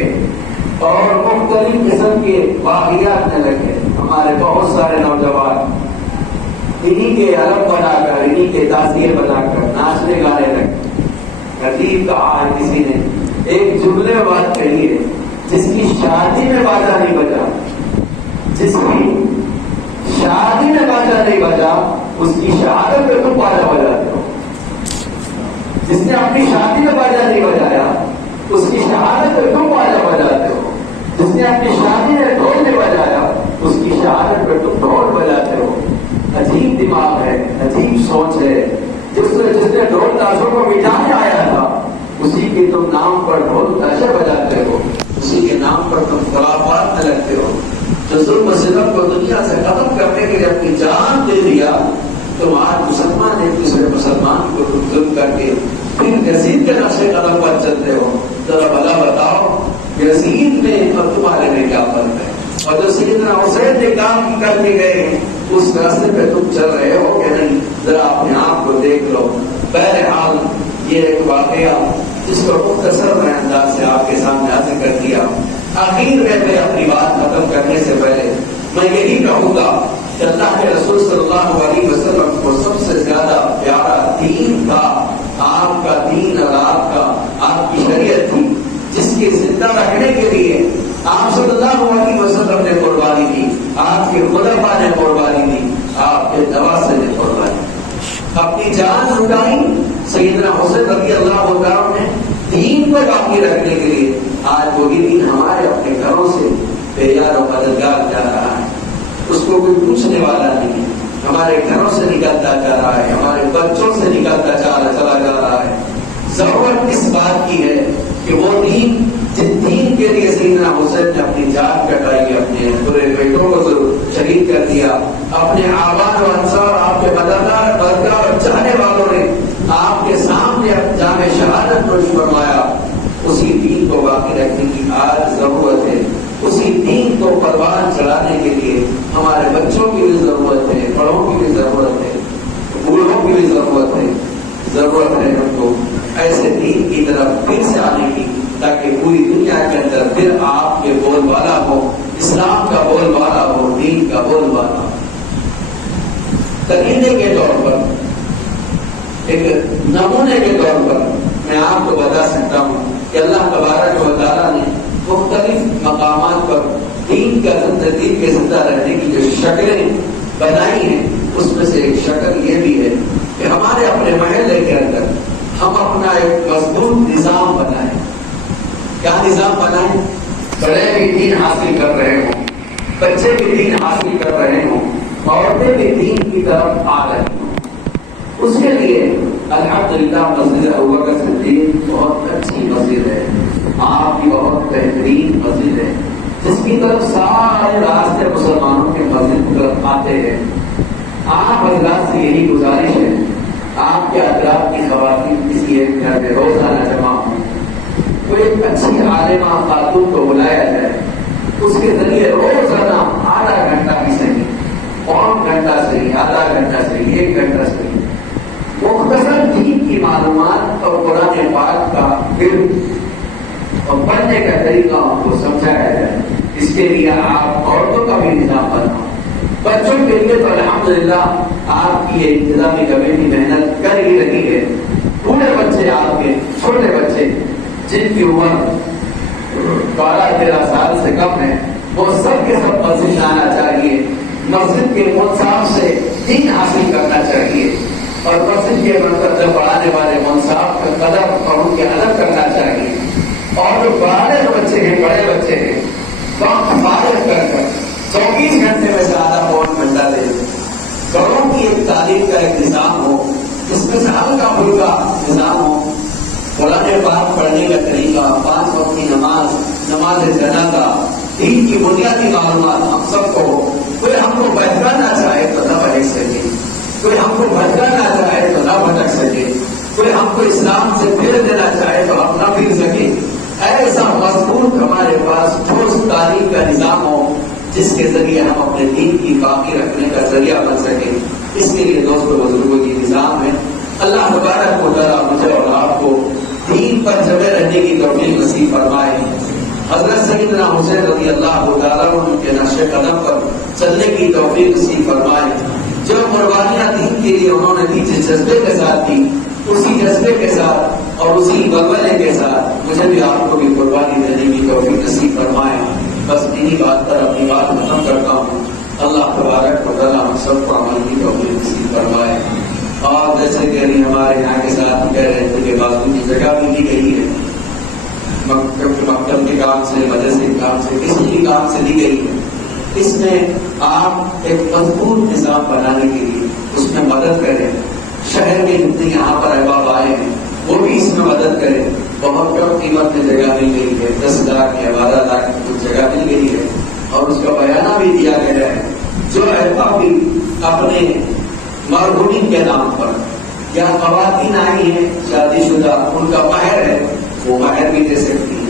اور مختلف قسم کے واقعات میں لگے۔ ہمارے بہت سارے نوجوان انہی کے علم بنا کر، انہی کے تعزیے بنا کر ناچنے گانے لگے۔ عجیب کہا ہے کسی نے، ایک جملے بات کہی ہے، جس کی شادی میں باجا نہیں بجا، جس کی شادی میں باجا نہیں بجا، اس کی شہادت پہ تم باجا بجاتے ہو۔ جس نے اپنی شادی میں باجا نہیں بجایا، اس کی شہادت پہ تم باجا بجاتے ہو۔ جس نے اپنی شادی میں ڈھول نہیں بجایا، اس کی شہادت پہ تم ڈھول بجاتے ہو۔ عجیب دماغ ہے، عجیب سوچ ہے۔ جس نے ڈھول تاشوں کو مٹانے آیا تھا، اسی کے تم نام پر ڈھول تاشے بجاتے ہو، اسی کے نام پر تم خرافات میں لگتے ہو۔ جو ظلم و ستم کو دنیا سے ختم کرنے کے لیے اپنی جان دے دیا، تم آج مسلمان ایک دوسرے مسلمان کو تم ظلم کر کے پھر یزید کے نقش قدم پر چلتے ہو۔ ذرا بھلا بتاؤ یزید میں اور تمہارے میں کیا فرق ہے؟ اور جو سیدنا حسین نے کام کر کے گئے ہیں اس راستے پہ تم چل رہے ہو کہ نہیں؟ ذرا اپنے آپ کو دیکھ لو۔ بہرحال یہ ایک واقعہ جس کو مختصر میں انداز سے آپ کے سامنے حاضر کر دیا۔ آخر میں اپنی بات ختم کرنے سے پہلے میں یہی کہوں گا کہ اللہ کے رسول صلی اللہ علیہ وسلم کو سب سے زیادہ پیارا دین تھا، آپ کا دین اور آپ کی شریعت تھی، جس کے زندہ رکھنے کے لیے آپ صلی اللہ علیہ وسلم نے قربانی دی، آپ کے خلفاء نے قربانی دی، آپ کے نواسے نے قربانی دی، اپنی جان لٹائی۔ سیدنا حسین رضی اللہ تعالیٰ نے دین کو باقی رکھنے کے لیے آج وہی دین ہمارے اپنے گھروں سے بے یار و مددگار جا رہا ہے، اس کو کوئی پوچھنے والا نہیں ہے، ہمارے گھروں سے نکلتا جا رہا ہے، ہمارے بچوں سے نکلتا چلا جا رہا ہے۔ ضرورت اس بات کی ہے کہ وہ دین جس دین کے لیے سیدنا حسین نے اپنی جان کٹائی، اپنے پورے بیٹوں کو شہید کر دیا، اپنے آباد و انصار، آپ کے مددگار اور چاہنے والوں نے آپ کے سامنے جامع شہادت نوش فرمایا، اسی دین کو باقی رکھنے کی آج ضرورت ہے۔ اسی دین کو پروان چڑھانے کے لیے ہمارے بچوں کی بھی ضرورت ہے، بڑوں کی بھی ضرورت ہے، بوڑھوں کی بھی ضرورت ہے ہم کو ایسے دین کی طرف پھر سے آنے کی، تاکہ پوری دنیا کے اندر پھر آپ کے بول بالا ہو، اسلام کا بول بالا ہو، دین کا بول بالا ہو۔ طریقے کے طور پر، ایک نمونے کے طور پر میں آپ کو بتا سکتا ہوں کہ اللہ تبارک و تعالیٰ نے مختلف مقامات پر دین کے زندہ رہنے کی جو شکلیں بنائی ہیں، اس میں سے ایک شکل یہ بھی ہے کہ ہمارے اپنے محلے کے اندر ہم اپنا ایک مضبوط نظام بنائیں۔ کیا نظام بنائیں؟ بڑے بھی دین حاصل کر رہے ہوں، بچے بھی دین حاصل کر رہے ہوں، عورتیں بھی دین کی طرف آ رہی ہوں۔ اس کے لیے الحمدللہ مسجد ابوبکر صدیق بہت اچھی مسجد ہے، آپ کی بہت بہترین مسجد ہے، جس کی طرف سارے راستے مسلمانوں کے مسجد کی طرف آتے ہیں۔ آپ حضرات سے یہی گزارش ہے، آپ کے اطراف کی خواتین کسی ایک گھر میں روزانہ جمع ہوں، کوئی ایک اچھی عالمہ خاتون کو بلایا جائے، اس کے ذریعے روزانہ آدھا گھنٹہ بھی صحیح، پون گھنٹہ صحیح، آدھا گھنٹہ صحیح، ایک گھنٹہ صحیح، مختصر دین کی معلومات اور قرآن پاک کا علم اور پڑھنے کا طریقہ ان کو سمجھایا جائے۔ اس کے لیے آپ عورتوں کا بھی نظام بناؤ۔ بچوں کے لیے تو الحمدللہ آپ کی یہ انتظامی کمیٹی محنت کر ہی رہی ہے۔ پورے بچے آپ کے چھوٹے بچے جن کی عمر 12-13 سال سے کم ہے، وہ سب کے سب مسجد آنا چاہیے، مسجد کے منصاف سے دین حاصل کرنا چاہیے، اور مسجد کے منتر جب پڑھانے والے منصاف کا قدر اور ان کے ادب کرنا چاہیے۔ اور جو بڑے بچے ہیں، بڑے بچے ہیں، وقت فارغ کر 24 گھنٹے میں سے آدھا پون گھنٹہ دے، بڑوں کی ایک تعلیم کا ایک نظام ہو، جس میں سے ہلکا پھلکا نظام ہو، قرآن پاک پڑھنے کا طریقہ، 5 وقت کی نماز جنازہ، دین کی بنیادی معلومات ہم سب کو ہو۔ کوئی ہم کو بہترانا چاہے تو نہ بھٹک سکے، کوئی ہم کو بھٹکانا چاہے تو نہ بھٹک سکے، کوئی ہم کو اسلام سے پھیر دینا چاہے تو ہم نہ پھر سکے۔ ایسا مضبوط ہمارے پاس ٹھوس تعلیم کا نظام ہو، جس کے ذریعے ہم اپنے دین کی باقی رکھنے کا ذریعہ بن سکیں۔ اس کے لیے دوستوں بزرگوں کی نظام ہے۔ اللہ تبارک و تعالیٰ مجھے اور آپ کو دین پر جمے رہنے کی توفیق نصیب فرمائے۔ حضرت سیدنا حسین رضی اللہ تعالیٰ عنہ کے نقش قدم پر چلنے کی توفیق نصیب فرمائے۔ جو قربانیاں دین کے لیے انہوں نے دی، جس جذبے کے ساتھ دی، اسی جذبے کے ساتھ اور اسی بلبلے کے ساتھ مجھے بھی آپ کو بھی قربانی دینے کی توفیق نصیب فرمائے۔ بس انہی بات پر اپنی بات ختم کرتا ہوں۔ اللہ تبارک و تعالیٰ ہم سب کو عمل کی توفیق نصیب فرمائے۔ اور جیسے کہ ہمارے یہاں کے ساتھ کہہ رہے تھے کہ بازو کی جگہ بھی دی گئی ہے، مکتب کے کام سے، مدرسے کے کام سے، کسی بھی کام سے دی گئی ہے۔ اس میں آپ ایک مضبوط نظام بنانے کے لیے اس میں مدد کریں۔ شہر کے جتنے یہاں پر احباب آئے ہیں وہ بھی اس میں مدد کریں۔ بہت کم قیمت میں جگہ مل گئی ہے، 10,000 کی 12,000 کی کچھ جگہ مل گئی ہے، اور اس کا بیانہ بھی دیا گیا ہے۔ جو احباب بھی اپنے مرحومین کے نام پر یا خواتین آئی ہیں شادی شدہ، ان کا مہر ہے، وہ مہر بھی دے سکتی ہے۔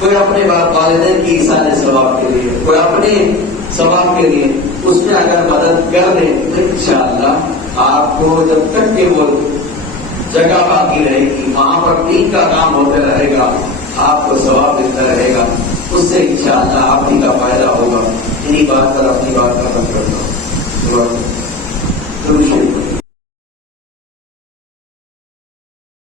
کوئی اپنے والدین کی ایصال ثواب کے لیے، کوئی اپنے ثواب کے لیے اس میں اگر مدد کر دیں تو انشاءاللہ آپ کو جب تک کہ وہ جگہ باقی رہے گی، وہاں پر دین کا کام ہوتا رہے گا، آپ کو ثواب ملتا رہے گا، اس سے انشاءاللہ آپ ہی کا فائدہ ہوگا۔ انہی بات پر اپنی بات ختم کرتا ہوں۔